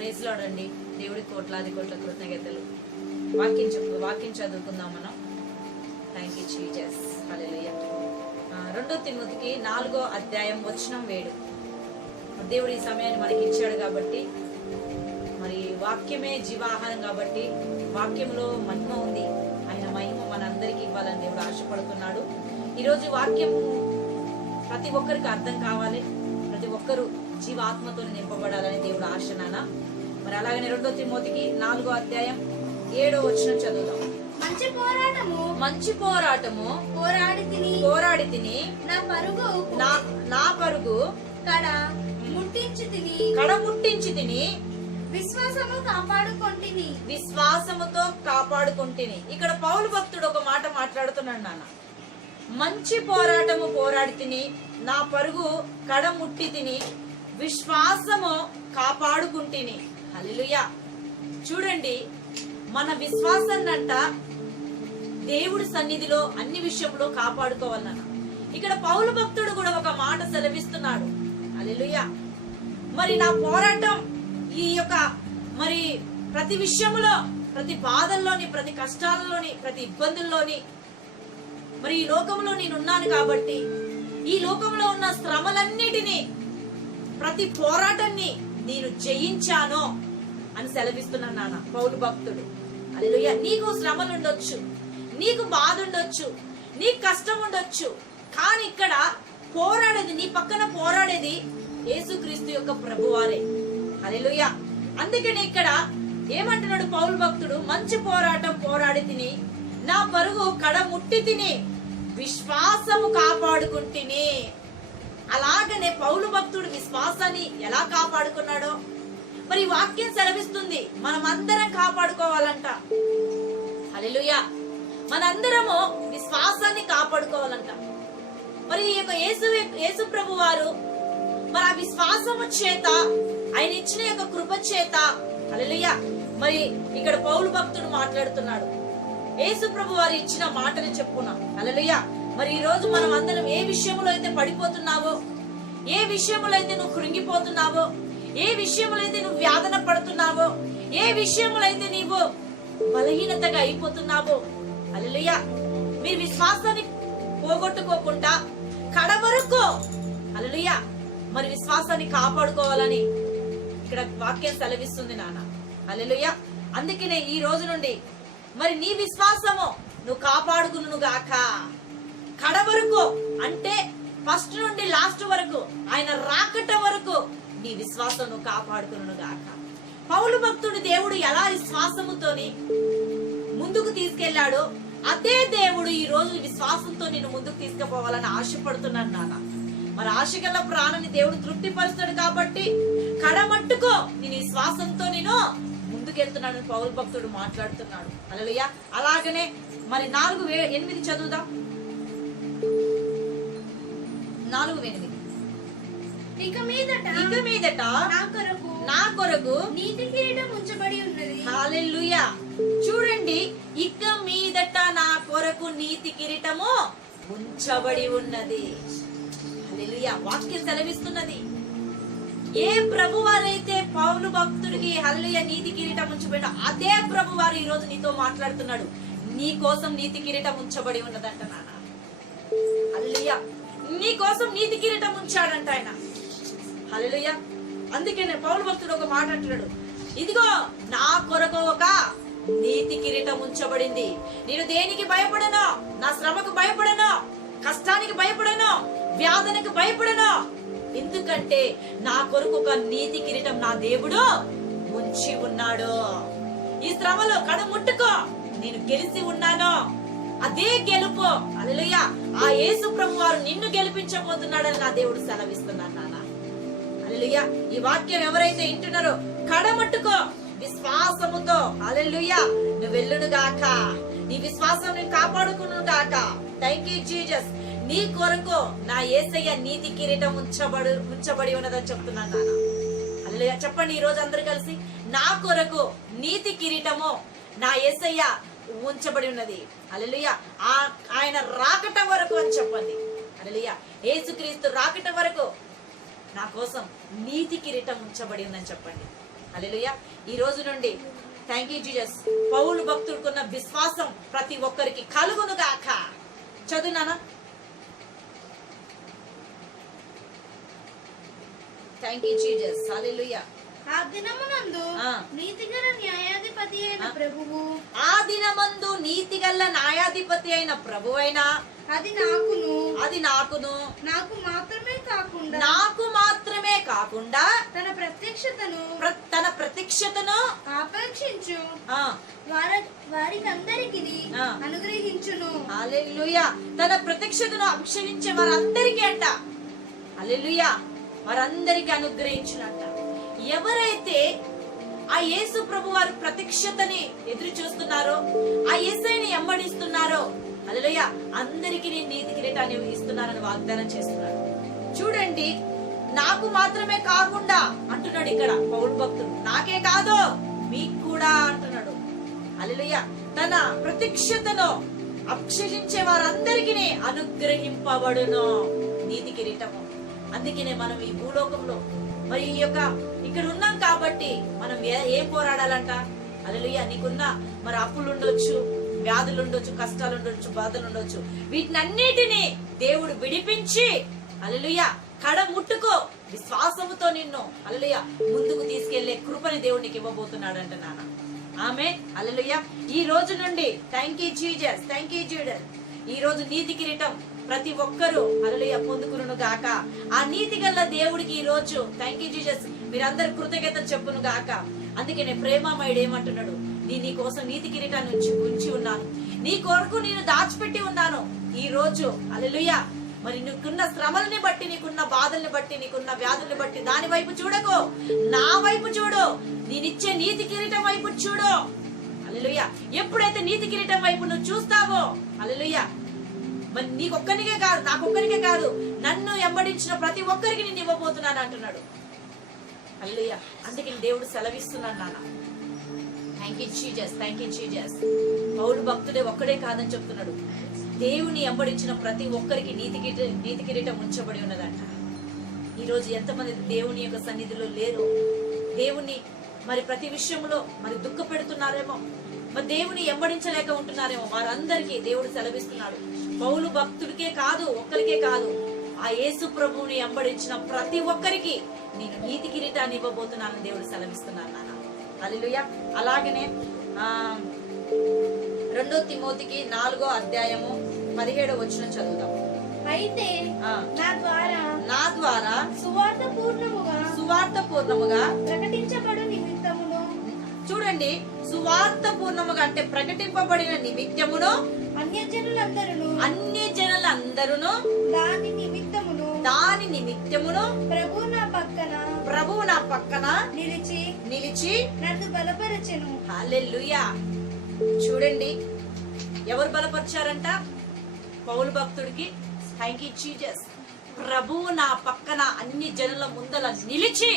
Praise lord అండి. దేవుడి కోట్లాది కోట్ల కృతజ్ఞతలు. వాక్యం చదువుకుందాం మనం. Thank you Jesus. హల్లెలూయా. 2 తిమోతికి 4వ అధ్యాయం వచనం 7. దేవుడు ఈ సమయాన్ని మనకి ఇచ్చాడు కాబట్టి, మరి వాక్యమే జీవాహారం కాబట్టి వాక్యంలో మహిమ ఉంది. ఆయన మహిమ మనందరికీ ఇవ్వాలని దేవుడు ఆశపడుతున్నాడు. ఈరోజు వాక్యం ప్రతి ఒక్కరికి అర్థం కావాలి, ప్రతి ఒక్కరు జీవాత్మతో నింపబడాలని దేవుడు ఆశ నాన్న. మరి అలాగనే 2 తిమోతికి 4వ అధ్యాయం 7వ వచనం చదువుదాం. మంచి పోరాటము పోరాడి తిని నా పరుగు కడ ముట్టించి తిని విశ్వాసముతో కాపాడుకొంటిని. ఇక్కడ పౌలు భక్తుడు ఒక మాట మాట్లాడుతున్నాడు నాన్న. మంచి పోరాటము పోరాడి తిని నా పరుగు కడ ముట్టి తిని విశ్వాసము కాపాడుకుంటిని. హల్లెలూయా. చూడండి, మన విశ్వాసాన్నంట దేవుడి సన్నిధిలో అన్ని విషయంలో కాపాడుకోవాలన్న. ఇక్కడ పౌలు భక్తుడు కూడా ఒక మాట సెలవిస్తున్నాడు. హల్లెలూయా. మరి నా పోరాటం ఈ యొక్క మరి ప్రతి విషయంలో, ప్రతి బాధల్లోని, ప్రతి కష్టాలలోని, ప్రతి ఇబ్బందుల్లోని, మరి ఈ లోకంలో నేనున్నాను కాబట్టి ఈ లోకంలో ఉన్న శ్రమలన్నిటినీ, ప్రతి పోరాటాన్ని నేను జయించాను అని సెలవిస్తున్నాను నాన్న పౌలు భక్తుడు. హల్లెలూయా. నీకు శ్రమలు ఉండొచ్చు, నీకు బాధ ఉండొచ్చు, నీకు కష్టం ఉండొచ్చు, కానీ ఇక్కడ పోరాడేది, నీ పక్కన పోరాడేది యేసుక్రీస్తు యొక్క ప్రభువారే. హల్లెలూయా. అందుకని ఇక్కడ ఏమంటున్నాడు పౌలు భక్తుడు? మంచి పోరాటం పోరాడి తిని నా పరుగు కడ ముట్టి తిని విశ్వాసము కాపాడుకుంటుని. అలాగనే పౌలు భక్తుడు విశ్వాసాన్ని ఎలా కాపాడుకున్నాడో మరి వాక్యం సెలవిస్తుంది. మనమందరం కాపాడుకోవాలంట. హల్లెలూయా. మనందరము విశ్వాసాన్ని కాపాడుకోవాలంట. మరి ఈ యొక్క యేసు ప్రభు వారు మరి ఆ విశ్వాసము చేత, ఆయన ఇచ్చిన యొక్క కృప చేత, హల్లెలూయా, మరి ఇక్కడ పౌలు భక్తుడు మాట్లాడుతున్నాడు. యేసు ప్రభు వారు ఇచ్చిన మాటని చెప్పుకున్నాం. హల్లెలూయా. మరి ఈ రోజు మనం అందరం ఏ విషయంలో అయితే పడిపోతున్నావో, ఏ విషయంలో అయితే నువ్వు కృంగిపోతున్నావో, ఏ విషయంలో అయితే నువ్వు వ్యాధన పడుతున్నావో, ఏ విషయంలో అయితే నీవు బలహీనతగా అయిపోతున్నావో, హల్లెలూయా, మీరు విశ్వాసాన్ని పోగొట్టుకోకుండా కడ వరకు, హల్లెలూయా, మరి విశ్వాసాన్ని కాపాడుకోవాలని ఇక్కడ వాక్యం సెలవిస్తుంది నాన్న. హల్లెలూయా. అందుకనే ఈ రోజు నుండి మరి నీ విశ్వాసము నువ్వు కాపాడుకును గాక. కడ వరకు అంటే ఫస్ట్ నుండి లాస్ట్ వరకు, ఆయన రాకట వరకు నీ విశ్వాసం నువ్వు కాపాడుకును గాక. పౌలు భక్తుడు దేవుడు ఎలా విశ్వాసముతోని ముందుకు తీసుకెళ్లాడో అదే దేవుడు ఈ రోజు విశ్వాసంతో నేను ముందుకు తీసుకుపోవాలని ఆశపడుతున్నాను నాన్న. మరి ఆశగల ప్రాణాన్ని దేవుడు తృప్తిపరుస్తాడు కాబట్టి కడమట్టుకో నేను విశ్వాసంతో నేను ముందుకెళ్తున్నాను పౌలు భక్తుడు మాట్లాడుతున్నాడు. హల్లెలూయా. అలాగనే మరి 4:8 చదువుదాం. 4:8 ఇక మీదట నా కొరకు నీతి కిరీటం ఉంచబడి ఉన్నది. హల్లెలూయా. చూడండి, ఇక మీదట నా కొరకు నీతి కిరీటము ఉంచబడి ఉన్నది. హల్లెలూయా. వాక్యం సెలవిస్తున్నది. ఏ ప్రభువారైతే పౌలు భక్తుడికి హల్లెలూయా నీతి కిరీటం ఉంచబడి, అదే ప్రభువారు ఈ రోజు నీతో మాట్లాడుతున్నాడు. నీ కోసం నీతి కిరీటం ఉంచబడి ఉన్నదంట నాన్న. హల్లెలూయా. నీ కోసం నీతి కిరీటం ఉంచాడంట ఆయన. హల్లెలూయా. అందుకనే పౌలు భక్తుడు ఒక మాట అంటున్నాడు, ఇదిగో నా కొరకు ఒక నీతి కిరీటం ఉంచబడింది. నేను దేనికి భయపడను, నా శ్రమకు భయపడను, కష్టానికి భయపడను, వ్యాధనకు భయపడను. ఎందుకంటే నా కొరకు ఒక నీతి కిరీటం నా దేవుడు ఉంచి ఉన్నాడు. ఈ శ్రమలో కడ ముట్టుకో, నేను గెలిచి ఉన్నాను. అదే గెలుపు. హల్లెలూయా. ఆ యేసు ప్రభు వారు నిన్ను గెలిపించబోతున్నాడని నా దేవుడు సెలవిస్తున్నాడు నాన్న. హల్లెలూయా. ఈ వాక్యం ఎవరైతే వింటున్నారో కడమట్టుకో విశ్వాసముతో, హల్లెలూయా, నువ్వు వెళ్ళును గాక. నీ విశ్వాసం నేను కాపాడుకును గాక. Thank you Jesus. నీ కొరకు నా యేసయ్య నీతి కిరీటం ఉంచబడి ఉన్నదని చెప్తున్నాను నాన్న. హల్లెలూయా. చెప్పండి ఈ రోజు అందరూ కలిసి, నా కొరకు నీతి కిరీటము నా యేసయ్య ఉంచబడి ఉన్నది. హల్లెలూయా. ఆయన రాకట వరకు అని చెప్పండి. హల్లెలూయా. యేసుక్రీస్తు రాకట వరకు నా కోసం నీతి కిరీటం ఉంచబడి ఉందని చెప్పండి. హల్లెలూయా. ఈ రోజు నుండి థ్యాంక్ యూ జీసస్. పౌలు భక్తుడుకున్న విశ్వాసం ప్రతి ఒక్కరికి కలుగును గాక. చదువునానా. Thank you Jesus. హల్లెలూయా. ఆ దినమునందు నీతిగల న్యాయాధిపతి అయిన ప్రభువు, ఆ దినమందు నీతిగల న్యాయాధిపతి అయిన ప్రభువైన అది నాకును నాకు మాత్రమే కాకుండా తన ప్రత్యక్షతను ఆపేక్షించు వారికందరికి అనుగ్రహించును. హల్లెలూయా. తన ప్రత్యక్షతను అపేక్షించే వారందరికీ అంట. హల్లెలూయా. వారందరికీ అనుగ్రహించునంట. ఎవరైతే ఆ యేసు ప్రభు వారి ప్రత్యక్షతని ఎదురు చూస్తున్నారో, ఆ యేసయ్యని వెంబడిస్తున్నారో, హల్లెలూయా, అందరికీ నేను నీతి కిరీటాన్ని ఇస్తున్నానని వాగ్దానం చేస్తున్నాడు. చూడండి, నాకు మాత్రమే కాకుండా అంటున్నాడు ఇక్కడ పౌలు భక్తుడు. నాకే కాదు మీకు కూడా అంటున్నాడు. హల్లెలూయా. తన ప్రత్యక్షతను అపేక్షించే వారందరికీ అనుగ్రహింపబడును నీతి కిరీటము. అందుకనే మనం ఈ భూలోకంలో మరి ఈ యొక్క ఇక్కడ ఉన్నాం కాబట్టి మనం ఏం పోరాడాలంట? హల్లెలూయా. నీకున్న మరి అప్పులు ఉండొచ్చు, వ్యాధులు ఉండొచ్చు, కష్టాలు ఉండొచ్చు, బాధలు ఉండొచ్చు. వీటినన్నిటినీ దేవుడు విడిపించి హల్లెలూయా కడ ముట్టుకో విశ్వాసముతో నిన్ను హల్లెలూయా ముందుకు తీసుకెళ్లే కృపని దేవుడు నీకు ఇవ్వబోతున్నాడంట నాన్న. ఆమేన్. హల్లెలూయా. ఈ రోజు నుండి thank you Jesus. Thank you Jesus. ఈ రోజు నీతి కిరీటం ప్రతి ఒక్కరూ హల్లెలూయా పొందుకును గాక. ఆ నీతి గల దేవుడికి ఈ రోజు థ్యాంక్ యూ జీసస్ మీరందరూ కృతజ్ఞతలు చెప్పును గాక. అందుకనే ప్రేమమయుడు ఏమంటున్నాడు? నీ కోసం నీతి కిరీటాన్ని ఉంచి ఉన్నాను, నీ కొరకు నేను దాచిపెట్టి ఉన్నాను. ఈ రోజు హల్లెలూయా మరి నీకున్న శ్రమల్ని బట్టి, నీకున్న బాధల్ని బట్టి, నీకున్న వ్యాధుల్ని బట్టి దాని వైపు చూడకు, నా వైపు చూడు. నేనిచ్చే నీతి కిరీటం వైపు చూడు. హల్లెలూయా. ఎప్పుడైతే నీతి కిరీటం వైపు నువ్వు చూస్తావో హల్లెలూయా మరి నీకొక్కరికే కాదు, నాకొక్కరికే కాదు, నన్ను వెంబడించిన ప్రతి ఒక్కరికి నేను ఇవ్వబోతున్నాను అంటున్నాడు. హల్లెలూయా. అందుకే దేవుడు సెలవిస్తున్నాను నాన్న. Thank you Jesus. Thank you Jesus. పౌలు భక్తుడే ఒక్కడే కాదని చెప్తున్నాడు. దేవుని వెంబడించిన ప్రతి ఒక్కరికి నీతి కిరీటం ఉంచబడి ఉన్నదంట. ఈరోజు ఎంతమంది దేవుని యొక్క సన్నిధిలో లేరు, దేవుని మరి ప్రతి విషయంలో మరి దుఃఖ పెడుతున్నారేమో, మరి దేవుని వెంబడించలేక ఉంటున్నారేమో, వారందరికీ దేవుడు సెలవిస్తున్నాడు. పౌలు భక్తుడికే కాదు, ఒక్కరికే కాదు, ఆ యేసు ప్రభువుని వెంబడించిన ప్రతి ఒక్కరికి నేను నీతి కిరీటాన్ని ఇవ్వబోతున్నానని దేవుడు సెలవిస్తున్నాను నాన్న. హల్లెలూయా. అలాగనే 2 తిమోతికి 4వ అధ్యాయము 17వ వచనం చదువుదాం. అయితే నా ద్వారా సువార్త పూర్ణముగా ప్రకటించబడు నిమిత్తమును. చూడండి, సువార్త పూర్ణముగా అంటే ప్రకటింపబడిన నిమిత్తమును అన్యజనులందరూ దాని నిమిత్తమును ప్రభువు నా పక్కన నిలిచి నన్ను బలపరచెను. హల్లెలూయా. చూడండి, ఎవరు బలపరిచారంట? పౌలు భక్తుడికి థ్యాంక్ యూ జీసస్. ప్రభువు నా పక్కన అన్ని జనుల ముందల నిలిచి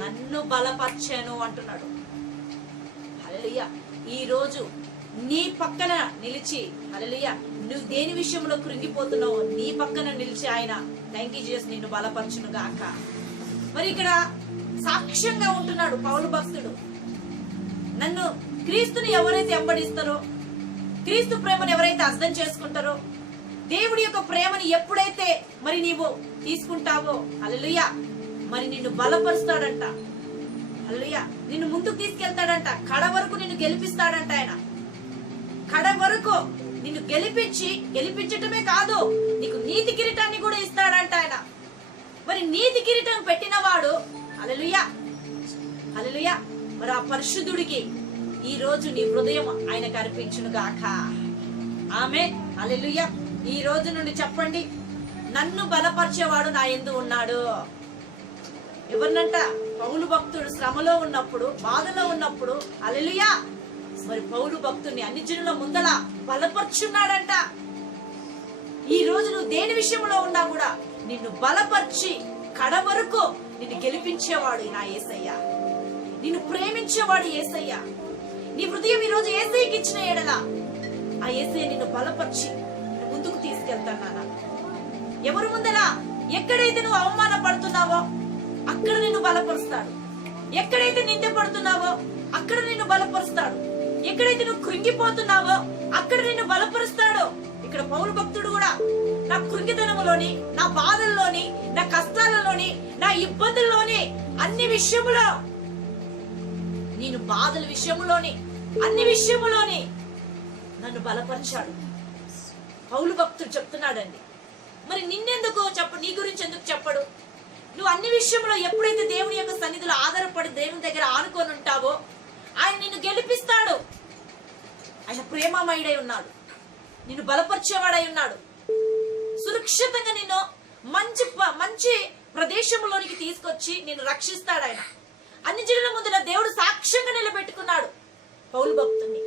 నన్ను బలపరిచాను అంటున్నాడు. హల్లెలూయా. ఈ రోజు నీ పక్కన నిలిచి హల్లెలూయా నువ్వు దేని విషయంలో కృంగిపోతున్నావు, నీ పక్కన నిలిచి ఆయన థ్యాంక్ యూ జీసస్ నిన్ను బలపరచును గాక. మరి ఇక్కడ సాక్ష్యంగా ఉంటున్నాడు పౌలు భక్తుడు. నన్ను క్రీస్తుని ఎవరైతే వెంబడిస్తారో, క్రీస్తు ప్రేమను ఎవరైతే అర్థం చేసుకుంటారో, దేవుడి యొక్క ప్రేమని ఎప్పుడైతే మరి నీవు తీసుకుంటావో హల్లెలూయా మరి నిన్ను బలపరుస్తాడంట. హల్లెలూయా. నిన్ను ముందుకు తీసుకెళ్తాడంట. కడ వరకు నిన్ను గెలిపిస్తాడంట ఆయన. కడ వరకు నిన్ను గెలిపించటమే కాదు, నీకు నీతి కిరీటాన్ని కూడా ఇస్తాడంట ఆయన. మరి నీతి కిరీటం పెట్టిన వాడు హల్లెలూయా హల్లెలూయా మరి ఆ పరిశుద్ధుడికి ఈ రోజు నీ హృదయం ఆయనకు అర్పించును గాక. ఆమేన్. హల్లెలూయా. ఈ రోజు నుండి చెప్పండి, నన్ను బలపరిచేవాడు నా యందు ఉన్నాడు. ఎవరినంట? పౌలు భక్తుడు శ్రమలో ఉన్నప్పుడు, బాధలో ఉన్నప్పుడు హల్లెలూయా మరి పౌలు భక్తుడిని అన్ని జనుల ముందల బలపరుచున్నాడంట. ఈ రోజు నువ్వు దేని విషయంలో ఉన్నా కూడా నిన్ను బలపరిచి కడ వరకు నిన్ను గెలిపించేవాడు నా యేసయ్య. నిన్ను ప్రేమించేవాడు యేసయ్య. నీ హృదయం ఈ రోజు యేసయ్యకి ఇచ్చిన ఎడల ఆ యేసయ్య నిన్ను బలపరిచి ముందుకు తీసుకెళ్తాను. ఎవరు ముందలా ఎక్కడైతే నువ్వు అవమాన పడుతున్నావో అక్కడ నిన్ను బలపరుస్తాడు. ఎక్కడైతే నిందపడుతున్నావో అక్కడ నిన్ను బలపరుస్తాడు. ఎక్కడైతే నువ్వు కృంగిపోతున్నావో అక్కడ నిన్ను బలపరుస్తాడు. ఇక్కడ పౌలు భక్తుడు కూడా నా కృంగితనములోని, నా బాధల్లోని, నా కష్టాలలోని, నా ఇబ్బందుల్లోని, అన్ని విషయములో, నేను బాధల విషయములోని, అన్ని విషయములోని నన్ను బలపరిచాడు. పౌలు భక్తుడు చెప్తున్నాడండి. మరి నిన్నెందుకు నీ గురించి ఎందుకు చెప్పడు? నువ్వు అన్ని విషయంలో ఎప్పుడైతే దేవుని యొక్క సన్నిధిలో ఆధారపడి దేవుని దగ్గర ఆనుకొని ఉంటావో ఆయన నిన్ను గెలిపిస్తాడు. ఆయన ప్రేమమయుడై ఉన్నాడు, నిన్ను బలపరిచేవాడై ఉన్నాడు. సురక్షితంగా నిన్ను మంచి ప్రదేశంలోనికి తీసుకొచ్చి నిన్ను రక్షిస్తాడు. ఆయన అన్ని జనుల ముందున దేవుడు సాక్ష్యంగా నిలబెట్టుకున్నాడు పౌలు భక్తుడిని.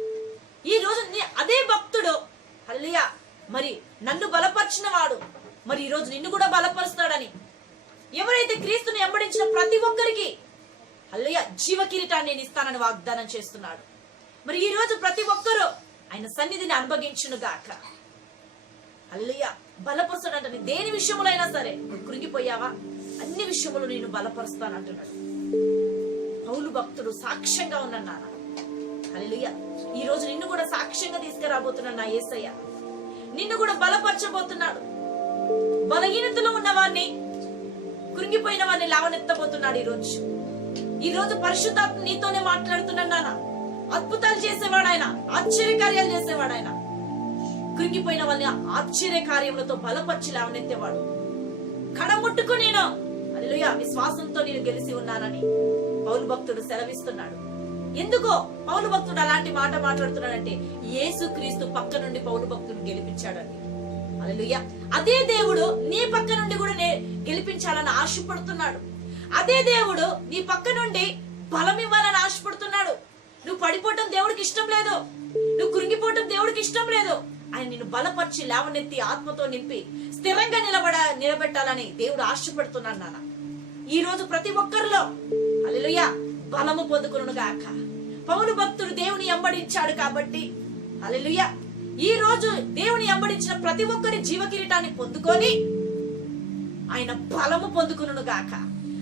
ఈ రోజు అదే భక్తుడు హల్లెలూయా మరి నన్ను బలపరిచిన వాడు మరి ఈ రోజు నిన్ను కూడా బలపరుస్తాడని, ఎవరైతే క్రీస్తుని వెంబడించిన ప్రతి ఒక్కరికి హల్లెలూయా జీవ కిరీటాన్ని నేను ఇస్తానని వాగ్దానం చేస్తున్నాడు. మరి ఈ రోజు ప్రతి ఒక్కరూ ఆయన సన్నిధిని అనుభవించును గాక. హల్లెలూయా బలపరుస్తాడంటే దేని విషయంలో అయినా సరే నువ్వు కృంగిపోయావా, అన్ని విషయములు నేను బలపరుస్తానంటున్నాడు. పౌలు భక్తుడు సాక్ష్యంగా ఉన్నాను. హల్లెలూయా ఈ రోజు నిన్ను కూడా సాక్ష్యంగా తీసుకురాబోతున్నాడు నా యేసయ్య. నిన్ను కూడా బలపరచబోతున్నాడు. బలహీనతలో ఉన్నవాడిని, కృంగిపోయిన వాడిని లేవనెత్తబోతున్నాడు. ఈ రోజు పరిశుద్ధాత్మ నీతోనే మాట్లాడుతున్నాడు నాన్న. అద్భుతాలు చేసేవాడు ఆయన, ఆశ్చర్యకార్యాలు చేసేవాడు ఆయన. కృంగిపోయిన వాళ్ళని ఆశ్చర్య కార్యములతో బలపరిచి లేవనెత్తేవాడు. కడముట్టుకు నేను హల్లెలూయా విశ్వాసంతో నేను గెలిచి ఉన్నానని పౌలు భక్తుడు సెలవిస్తున్నాడు. ఎందుకో పౌలు భక్తుడు అలాంటి మాట మాట్లాడుతున్నాడంటే యేసు క్రీస్తు పక్క నుండి పౌలు భక్తుడు గెలిపించాడండి. హల్లెలూయా అదే దేవుడు నీ పక్క నుండి కూడా గెలిపించాలని ఆశపడుతున్నాడు. అదే దేవుడు నీ పక్క నుండి బలం ఇవ్వాలని ఆశపడుతున్నాడు. నువ్వు పడిపోవటం దేవుడికి ఇష్టం లేదు, నువ్వు కృంగిపోవటం దేవుడికి ఇష్టం లేదు. ఆయన నిన్ను బలపరిచి లేవనెత్తి ఆత్మతో నింపి స్థిరంగా నిలబెట్టాలని దేవుడు ఆశపడుతున్నాడు నాన్న. ఈ రోజు ప్రతి ఒక్కరిలో హల్లెలూయా బలము పొందుకును గాక. పౌలు భక్తుడు దేవుని వెంబడించాడు కాబట్టి హల్లెలూయా ఈ రోజు దేవుని వెంబడించిన ప్రతి ఒక్కరి జీవ కిరీటాన్ని పొందుకొని ఆయన బలము పొందుకును గాక,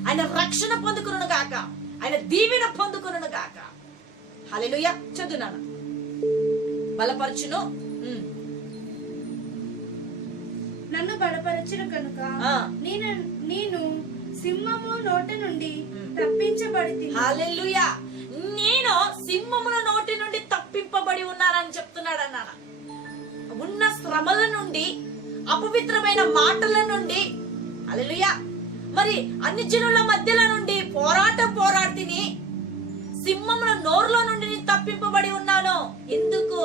ఆయన రక్షణ పొందుకును గాక, ఆయన దీవెన పొందుకును గాక. హల్లెలూయా చదువునాను. బలపరచును నన్ను బలపరచును కనుక నేను సింహము నోటి నుండి తప్పించబడి. హల్లెలూయా నేను సింహముల నోటి నుండి తప్పింపబడి ఉన్నానని చెప్తున్నాడు అన్న. ఉన్న శ్రమల నుండి, అపవిత్రమైన మాటల నుండి హల్లెలూయా మరి అన్ని జనుల మధ్యల నుండి పోరాడితిని. సింహముల నోరులో నుండి నేను తప్పింపబడి ఉన్నాను. ఎందుకు?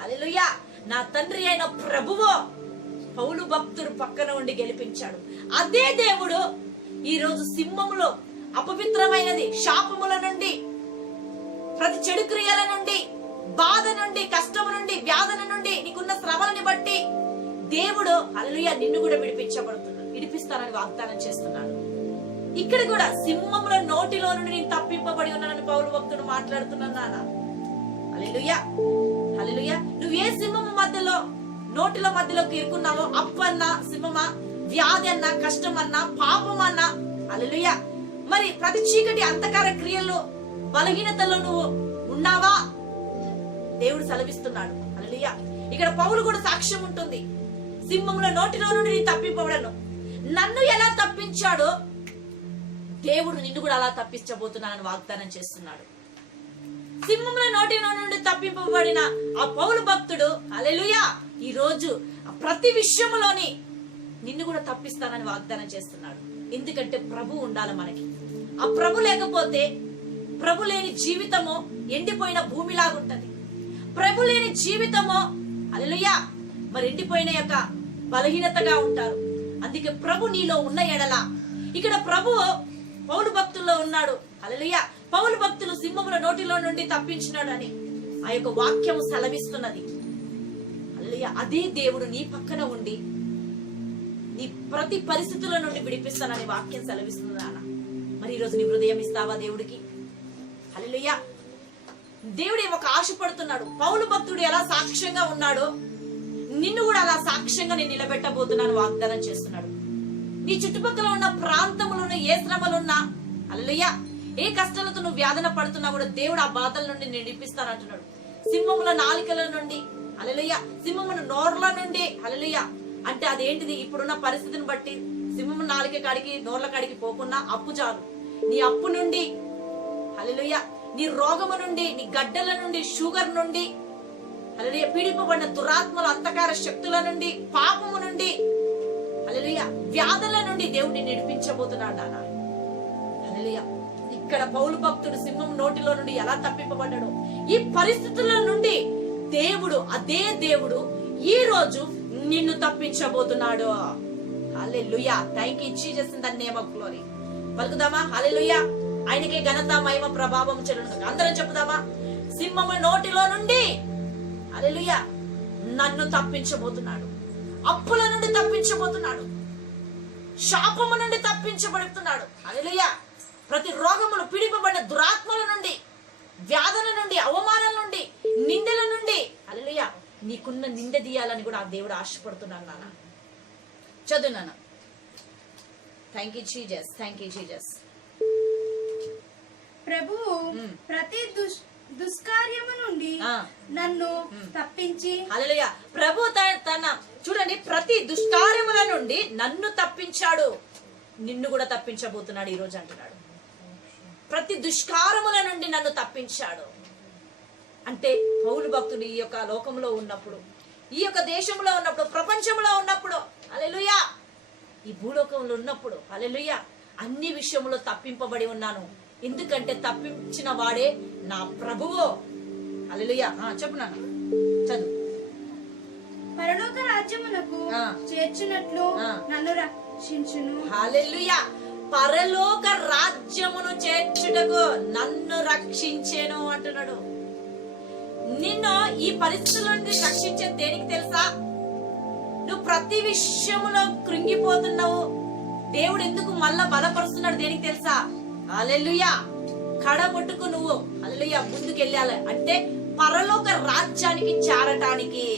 హల్లెలూయా నా తండ్రి అయిన ప్రభువు పౌలు భక్తుడు పక్కన ఉండి గెలిపించాడు. అదే దేవుడు ఈ రోజు సింహములో అపవిత్రమైనది శాపముల నుండి, ప్రతి చెడు క్రియల నుండి, బాధ నుండి, కష్టం నుండి, వ్యాధన నుండి, నీకున్న శ్రమలని బట్టి దేవుడు హల్లెలూయా నిన్ను కూడా విడిపిస్తానని వాగ్దానం చేస్తున్నాడు. ఇక్కడ కూడా సింహముల నోటిలో నుండి నేను తప్పింపబడి ఉన్నానని పౌలు భక్తుడు మాట్లాడుతున్నాను. హల్లెలూయా హల్లెలూయా నువ్వు ఏ సింహము మధ్యలో నోటిలో మధ్యలోకి ఇరుకున్నావో, అప్పన్నా సింహమా, వ్యాధి అన్నా, కష్టం అన్నా, పాపం అన్నా హల్లెలూయా మరి ప్రతి చీకటి అంధకార క్రియల్లో బలహీనతలో నువ్వు ఉన్నావా దేవుడు సెలవిస్తున్నాడు. హల్లెలూయా ఇక్కడ పౌలు కూడా సాక్ష్యం ఉంటుంది. సింహముల నోటిలో నుండి నేను తప్పింపబడను. నన్ను ఎలా తప్పించాడో దేవుడు నిన్ను కూడా అలా తప్పించబోతున్నానని వాగ్దానం చేస్తున్నాడు. సింహముల నోటిలో నుండి తప్పింపబడిన ఆ పౌలు భక్తుడు హల్లెలూయా ఈ రోజు ప్రతి విషయంలోని నిన్ను కూడా తప్పిస్తానని వాగ్దానం చేస్తున్నాడు. ఎందుకంటే ప్రభు ఉండాలి మనకి. ఆ ప్రభు లేకపోతే, ప్రభు లేని జీవితము ఎండిపోయిన భూమిలాగుంటది. ప్రభు లేని జీవితము హల్లెలూయా మరి ఎండిపోయిన యొక్క బలహీనతగా ఉంటారు. అందుకే ప్రభు నీలో ఉన్న ఎడల, ఇక్కడ ప్రభు పౌలు భక్తుల్లో ఉన్నాడు. హల్లెలూయా పౌలు భక్తులు సింహముల నోటిలో నుండి తప్పించినాడు అని ఆ యొక్క వాక్యము సెలవిస్తున్నది. హల్లెలూయా అదే దేవుడు నీ పక్కన ఉండి నీ ప్రతి పరిస్థితుల నుండి విడిపిస్తానని వాక్యం సెలవిస్తుంది నాన్న. మరి ఈరోజు నీ హృదయం ఇస్తావా దేవుడికి? హల్లెలూయా దేవుడు ఒక ఆశపడుతున్నాడు. పౌలు భక్తుడు ఎలా సాక్ష్యంగా ఉన్నాడో నిన్ను కూడా అలా సాక్ష్యంగా నేను నిలబెట్టబోతున్నాను వాగ్దానం చేస్తున్నాడు. నీ చుట్టుపక్కల ఉన్న ప్రాంతంలో ఏ శ్రమలున్నా హల్లెలూయా ఏ కష్టాలతో నువ్వు వ్యాధన పడుతున్నా కూడా దేవుడు ఆ బాధల నుండి నేను విడిపిస్తానంటున్నాడు. సింహముల నాలికల నుండి, హల్లెలూయా, సింహముల నోర్ల నుండి, హల్లెలూయా. అంటే అదేంటిది? ఇప్పుడున్న పరిస్థితిని బట్టి సింహము నాలిక కాడికి నోర్ల కాడికి పోకుండా అప్పు చాలు. నీ అప్పు నుండి, హల్లెలూయా, నీ రోగము నుండి, నీ గడ్డల నుండి, షుగర్ నుండి, హల్లెలూయా, పీడిపబడిన దురాత్మల అంధకార శక్తుల నుండి, పాపము నుండి, హల్లెలూయా, వ్యాధుల నుండి దేవుడిని నడిపించబోతున్నాడు నాన్న. హల్లెలూయా. ఇక్కడ పౌలు భక్తుడు సింహం నోటిలో నుండి ఎలా తప్పింపబడ్డాడు, ఈ పరిస్థితుల నుండి దేవుడు, అదే దేవుడు ఈ రోజు నిన్ను తప్పించబోతున్నాడు. హల్లెలూయా. Thank you Jesus in the name of glory. పలుకుదామా? హల్లెలూయా. ఆయనకే ఘనత, మహిమ, ప్రభావం చెల్లును. అందరం చెప్పుదామా? సింహము నోటిలో నుండి, హల్లెలూయా, నన్ను తప్పించబోతున్నాడు. అప్పుల నుండి తప్పించబోతున్నాడు. శాపము నుండి తప్పించబడుతున్నాడు. హల్లెలూయా. ప్రతి రోగములు, పీడిపబడిన దురాత్మల నుండి, వ్యాధుల నుండి, అవమానాల నుండి, నిందల నుండి, హల్లెలూయా, నీకున్న నింద తీయాలని కూడా ఆ దేవుడు ఆశపడుతున్నాడు నాన్న. చదువు నాన్న. Thank you Jesus, thank you Jesus. ప్రభువు ప్రతి దుష్కార్యము నుండి నన్ను తప్పించి, హల్లెలూయా, ప్రభు తన చూడండి, ప్రతి దుష్కార్యముల నుండి నన్ను తప్పించాడు, నిన్ను కూడా తప్పించబోతున్నాడు ఈ రోజు అంటున్నాడు. ప్రతి దుష్కారముల నుండి నన్ను తప్పించాడు అంటే పౌలు భక్తుడు ఈ యొక్క లోకంలో ఉన్నప్పుడు, ఈ యొక్క దేశంలో ఉన్నప్పుడు, ప్రపంచంలో ఉన్నప్పుడు, హల్లెలూయా, ఈ భూలోకంలో ఉన్నప్పుడు, హల్లెలూయా, అన్ని విషయంలో తప్పింపబడి ఉన్నాను. ఎందుకంటే తప్పించిన వాడే నా ప్రభువు. హల్లెలూయా. చెప్పు నాన్న, చదువు. పరలోక రాజ్యమునకు చేర్చునట్లు నన్ను రక్షించును. హల్లెలూయా. పరలోక రాజ్యమును చేర్చుటకు నన్ను రక్షించెను అంటున్నాడు. నిన్ను ఈ పరిస్థితుల నుండి రక్షించే దేనికి తెలుసా? నువ్వు ప్రతి విషయంలో కృంగిపోతున్నావు, దేవుడు ఎందుకు మళ్ళా బలపరుస్తున్నాడు దేనికి తెలుసా? హల్లెలూయా. కడముట్టుకు నువ్వు, హల్లెలూయా, ముందుకు వెళ్ళాలి అంటే పరలోక రాజ్యానికి చేరటానికి.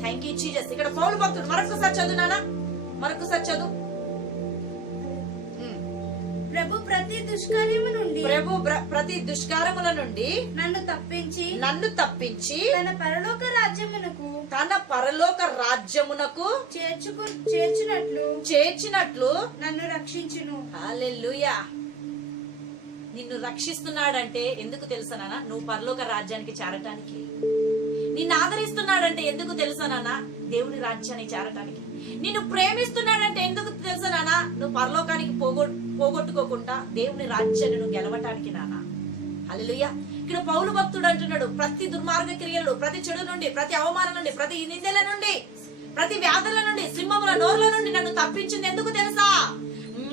Thank you Jesus. ఇక్కడ పౌలు భక్తుడు మరొకసారి చదువు నాన్న, మరొకసారి చదువు. ప్రభు ప్రతి దుష్కార్యము నుండి, ప్రభు ప్రతి దుష్కారముల నుండి నన్ను తప్పించి తన పరలోక రాజ్యమునకు చేర్చినట్లు నన్ను రక్షించును. హల్లెలూయా. నిన్ను రక్షిస్తున్నాడంటే ఎందుకు తెలుసా నాన్న? నువ్వు పరలోక రాజ్యానికి చేరటానికి. నిన్ను ఆదరిస్తున్నాడంటే ఎందుకు తెలుసా నాన్న? దేవుని రాజ్యానికి చేరటానికి. నిన్ను ప్రేమిస్తున్నాడంటే ఎందుకు తెలుసా నాన్న? నువ్వు పరలోకానికి పోగొట్టుకోకుండా దేవుని రాజ్యాన్ని నువ్వు గెలవటానికి నాన్న. హల్లెలూయా. ఇక్కడ పౌలు భక్తుడు అంటున్నాడు, ప్రతి దుర్మార్గ క్రియలు, ప్రతి చెడు నుండి, ప్రతి అవమానం నుండి, ప్రతి నిందల నుండి, ప్రతి వ్యాధుల నుండి, సింహముల నోర్ల నుండి నన్ను తప్పించింది ఎందుకు తెలుసా?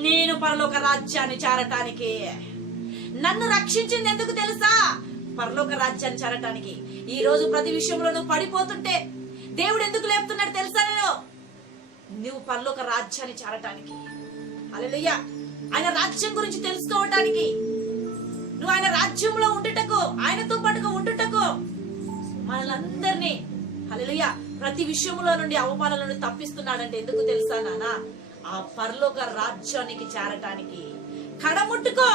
నేను పరలోక రాజ్యాన్ని చేరటానికి. నన్ను రక్షించింది ఎందుకు తెలుసా? పరలోక రాజ్యాన్ని చేరటానికి. ఈ రోజు ప్రతి విషయంలో నువ్వు పడిపోతుంటే దేవుడు ఎందుకు లేపుతున్నాడు తెలుసా? నువ్వు పరలోక రాజ్యాన్ని చేరటానికి. హల్లెలూయా. ఆయన రాజ్యం గురించి తెలుసుకోవటానికి, నువ్వు ఆయన రాజ్యంలో ఉండుటకు, ఆయనతో పాటుగా ఉండుటకు, మనలందరినీ, హల్లెలూయా, ప్రతి విషయంలో నుండి, అవమానాల నుండి తప్పిస్తున్నాడంటే ఎందుకు తెలుసా నాన్న? ఆ పరలోక రాజ్యానికి చేరటానికి. కడముట్టుకో,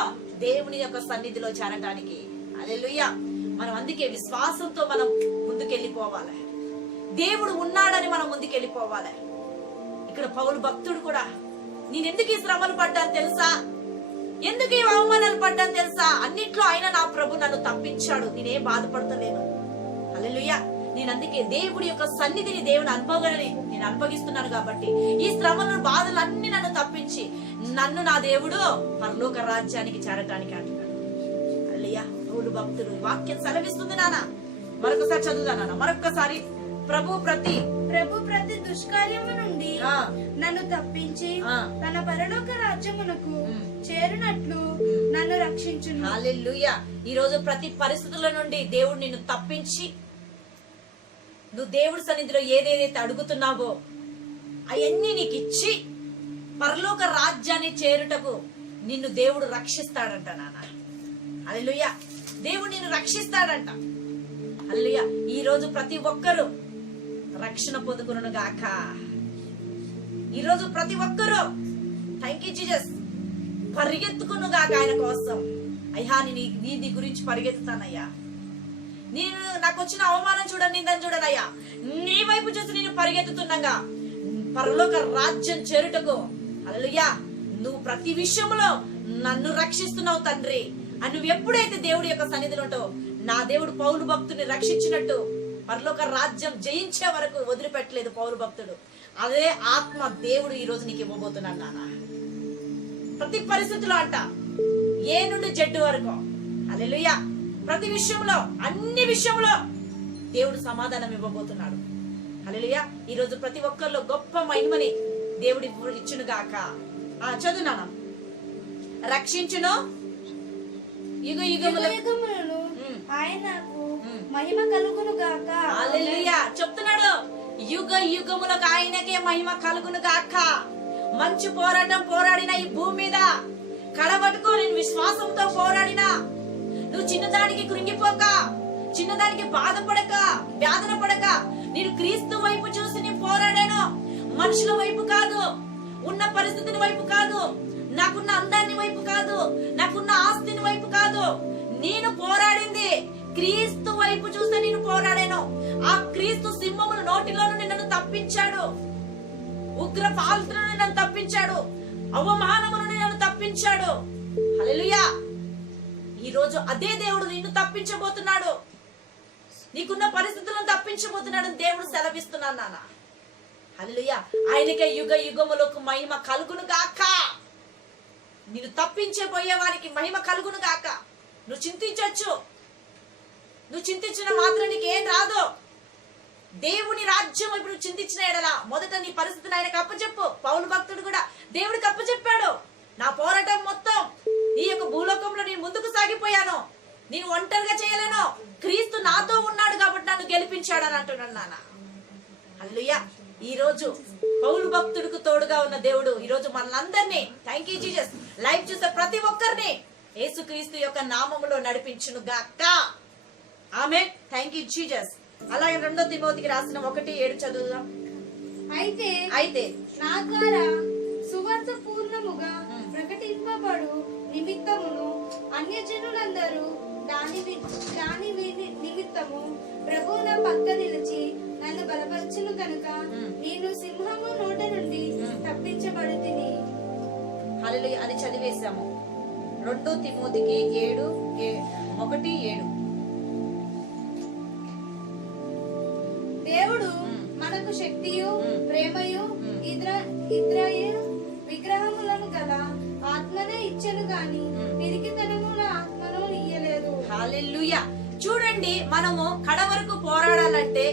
దేవుని యొక్క సన్నిధిలో చేరటానికి. హల్లెలూయా. మనం అందుకే విశ్వాసంతో మనం ముందుకెళ్ళిపోవాలి. దేవుడు ఉన్నాడని మనం ముందుకెళ్ళిపోవాలి. ఇక్కడ పౌలు భక్తుడు కూడా, నేనెందుకు ఈ శ్రమలు పడ్డాను తెలుసా? ఎందుకు ఈ అవమానాలు పడ్డాను తెలుసా? అన్నిట్లో ఆయన నా ప్రభు నన్ను తప్పించాడు, నేనేం బాధపడతలేను. హల్లెలూయా. నేను అందుకే దేవుడి యొక్క సన్నిధిని, దేవుని అనుభవాన్ని నేను అనుభవిస్తున్నాను కాబట్టి ఈ శ్రమలు, బాధలు అన్ని నన్ను తప్పించి నన్ను నా దేవుడు పరలోక రాజ్యానికి చేరటానికి అంటున్నాడు. హల్లెలూయా. పౌలు భక్తుడు వాక్యం సెలవిస్తుంది నాన్న. మరొకసారి చదువుదా నాన్న, మరొకసారి. ప్రభు ప్రతి దుష్కార్యము నుండి నన్ను తప్పించి తన పరలోక రాజ్యమునకు చేరునట్లు నన్ను రక్షించును. హల్లెలూయా. ఈ రోజు ప్రతి పరిస్థితుల నుండి దేవుడు నిన్ను తప్పించి, నువ్వు దేవుడి సన్నిధిలో ఏదేదైతే అడుగుతున్నావో అవన్నీ నీకు ఇచ్చి పరలోక రాజ్యాన్ని చేరుటకు నిన్ను దేవుడు రక్షిస్తాడంట నాన్న. హల్లెలూయా. దేవుడు నిన్ను రక్షిస్తాడంట. హల్లెలూయా. ఈ రోజు ప్రతి ఒక్కరూ రక్షణ పొందుకును గాక. ఈ రోజు ప్రతి ఒక్కరూ, థ్యాంక్ యూ జీసస్, పరిగెత్తుకునుగాక ఆయన కోసం. అయ్యా నీ గురించి పరిగెత్తుతానయ్యా. నాకు వచ్చిన అవమానం చూడండి, నిందని చూడండి అయ్యా, నీ వైపు చూసి నేను పరిగెత్తుతున్నాగా పరలోక రాజ్యం చేరుటకు. హల్లెలూయా. నువ్వు ప్రతి విషయంలో నన్ను రక్షిస్తున్నావు తండ్రి అని నువ్వు ఎప్పుడైతే దేవుడి యొక్క సన్నిధిలో ఉంటావో, నా దేవుడు పౌలు భక్తుని రక్షించినట్టు పరలోక రాజ్యం జయించే వరకు వదిలిపెట్టలేదు పౌలు భక్తుడు. అదే ఆత్మ దేవుడు ఈ రోజు నీకు ఇవ్వబోతున్నాడు నాన్న. ప్రతి పరిస్థితిలో అంట, ఏ నుండి జడ్డు వరకు. హల్లెలూయా. ప్రతి విషయంలో, అన్ని విషయంలో దేవుడు సమాధానం ఇవ్వబోతున్నాడు. హల్లెలూయా. ఈ రోజు ప్రతి ఒక్కరిలో గొప్ప మహిమని దేవుడి ఇచ్చును గాక. చదువు నాన్న. రక్షించును యుగ యుగములను ఆయనకు మహిమ కలుగును గాక. హల్లెలూయా. చెప్తున్నాడు, యుగ యుగములకు ఆయనకే మహిమ కలుగును గాక. మంచి పోరాటం పోరాడిన ఈ భూమి మీద కడబట్టుకో, నేను విశ్వాసంతో పోరాడినా. నువ్వు చిన్నదానికి కృంగిపోక, చిన్నదానికి బాధపడక, వేదన పడక, నేను క్రీస్తు వైపు చూసి నేను పోరాడాను. మనుషుల వైపు కాదు, ఉన్న పరిస్థితిని వైపు కాదు, నాకున్న అందాన్ని వైపు కాదు, నాకున్న ఆస్తిని వైపు కాదు. నేను పోరాడింది క్రీస్తు వైపు చూస్తే నేను పోరాడాను. ఆ క్రీస్తు సింహముల నోటిలో నుండి నన్ను తప్పించాడు, ఉగ్ర పాలన నుండి నన్ను తప్పించాడు, అవమానము నుండి నన్ను తప్పించాడు. హల్లెలూయా. ఈ రోజు అదే దేవుడు నిన్ను తప్పించబోతున్నాడు, నీకున్న పరిస్థితులను తప్పించబోతున్నాడు దేవుడు సెలవిస్తున్నాను నాన్న. హల్లెలూయా. ఆయనకే యుగ యుగములకు మహిమ కలుగును గాక. నిన్ను తప్పించబోయే వారికి మహిమ కలుగును గాక. నువ్వు చింతించొచ్చు, నువ్వు చింతించిన మాత్రం నీకు ఏం రాదు. దేవుని రాజ్యం ఇప్పుడు చింతించిన ఎడల మొదట నీ పరిస్థితిని ఆయనకు అప్పచెప్పు. పౌలు భక్తుడు కూడా దేవుడికి అప్పచెప్పాడు. నా పోరాటం మొత్తం ఈ యొక్క భూలోకంలో నేను ముందుకు సాగిపోయాను, నేను ఒంటరిగా చేయలేను, క్రీస్తు నాతో ఉన్నాడు కాబట్టి నన్ను గెలిపించాడు అని అంటున్నాను నాన్న. హల్లెలూయా. ఈ రోజు పౌలు భక్తుడికి తోడుగా ఉన్న దేవుడు ఈ రోజు మనందరినీ, థ్యాంక్ యూ జీసస్, లైవ్ చూసే ప్రతి ఒక్కరిని యేసుక్రీస్తు యొక్క నామములో నడిపించును గాక. ఆమేన్. Thank you Jesus. అలాగే 2 తిమోతికి రాసిన 1:7 చదువుదాం. అయితే నా ద్వారా సువార్త పూర్ణముగా ప్రకటింపబడు నిమిత్తమును అన్యజనులందరూ దాని నిమిత్తము ప్రభువు నా పక్క నిలిచి నన్ను బలపరచును కనుక నేను సింహము నోట నుండి తప్పించబడితిని. హల్లెలూయా అని చదివేశాము. 2 తిమోతికి 1:7. దేవుడు మనకు శక్తియు ప్రేమయు ఇద్రాయు విగ్రహములను గల ఆత్మనే ఇచ్చెను గాని పిరికితనముల ఆత్మను ఇయ్యలేదు. హల్లెలూయా. చూడండి, మనము కడ వరకు పోరాడాలంటే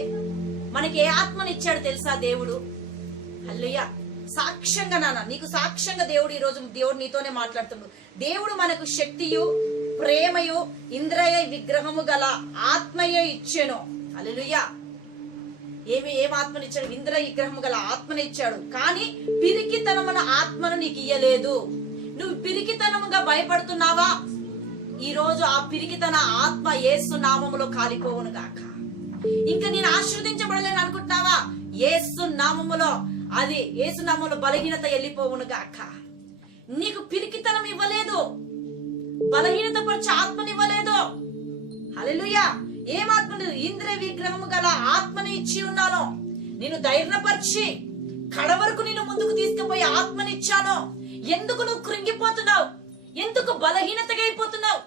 మనకి ఏ ఆత్మని ఇచ్చాడు తెలుసా దేవుడు? హల్లెలూయా. సాక్ష్యంగా నాన్న, నీకు సాక్ష్యంగా దేవుడు ఈ రోజు దేవుడు నీతోనే మాట్లాడుతున్నాడు. దేవుడు మనకు శక్తియు ప్రేమయు ఇంద్రియ విగ్రహము గల ఆత్మయే ఇచ్చెను. హల్లెలూయా. ఏం ఆత్మని ఇచ్చాడు? ఇంద్రియ విగ్రహము గల ఆత్మని ఇచ్చాడు. కానీ పిరికితనమున ఆత్మను నీకు ఇయ్యలేదు. నువ్వు పిరికితనముగా భయపడుతున్నావా? ఈ రోజు ఆ పిరికితన ఆత్మ యేసు నామములో కాలిపోవును గాక. ఇంకా నేను ఆశీర్వదించబడలేను అనుకుంటున్నావా? యేసు నామములో, అది యేసు నామములో బలహీనత వెళ్ళిపోవును గాక. నీకు పిరికితనం ఇవ్వలేదు, బలహీనత పరిచే ఆత్మని ఇవ్వలేదు. హల్లెలూయా. ఏం ఆత్మని? ఇంద్రియ విగ్రహము గల ఆత్మని ఇచ్చి ఉన్నాను. నేను ధైర్యపరిచి కడ వరకు నేను ముందుకు తీసుకుపోయి ఆత్మని ఇచ్చాను. ఎందుకు నువ్వు కృంగిపోతున్నావు? ఎందుకు బలహీనతగా అయిపోతున్నావు?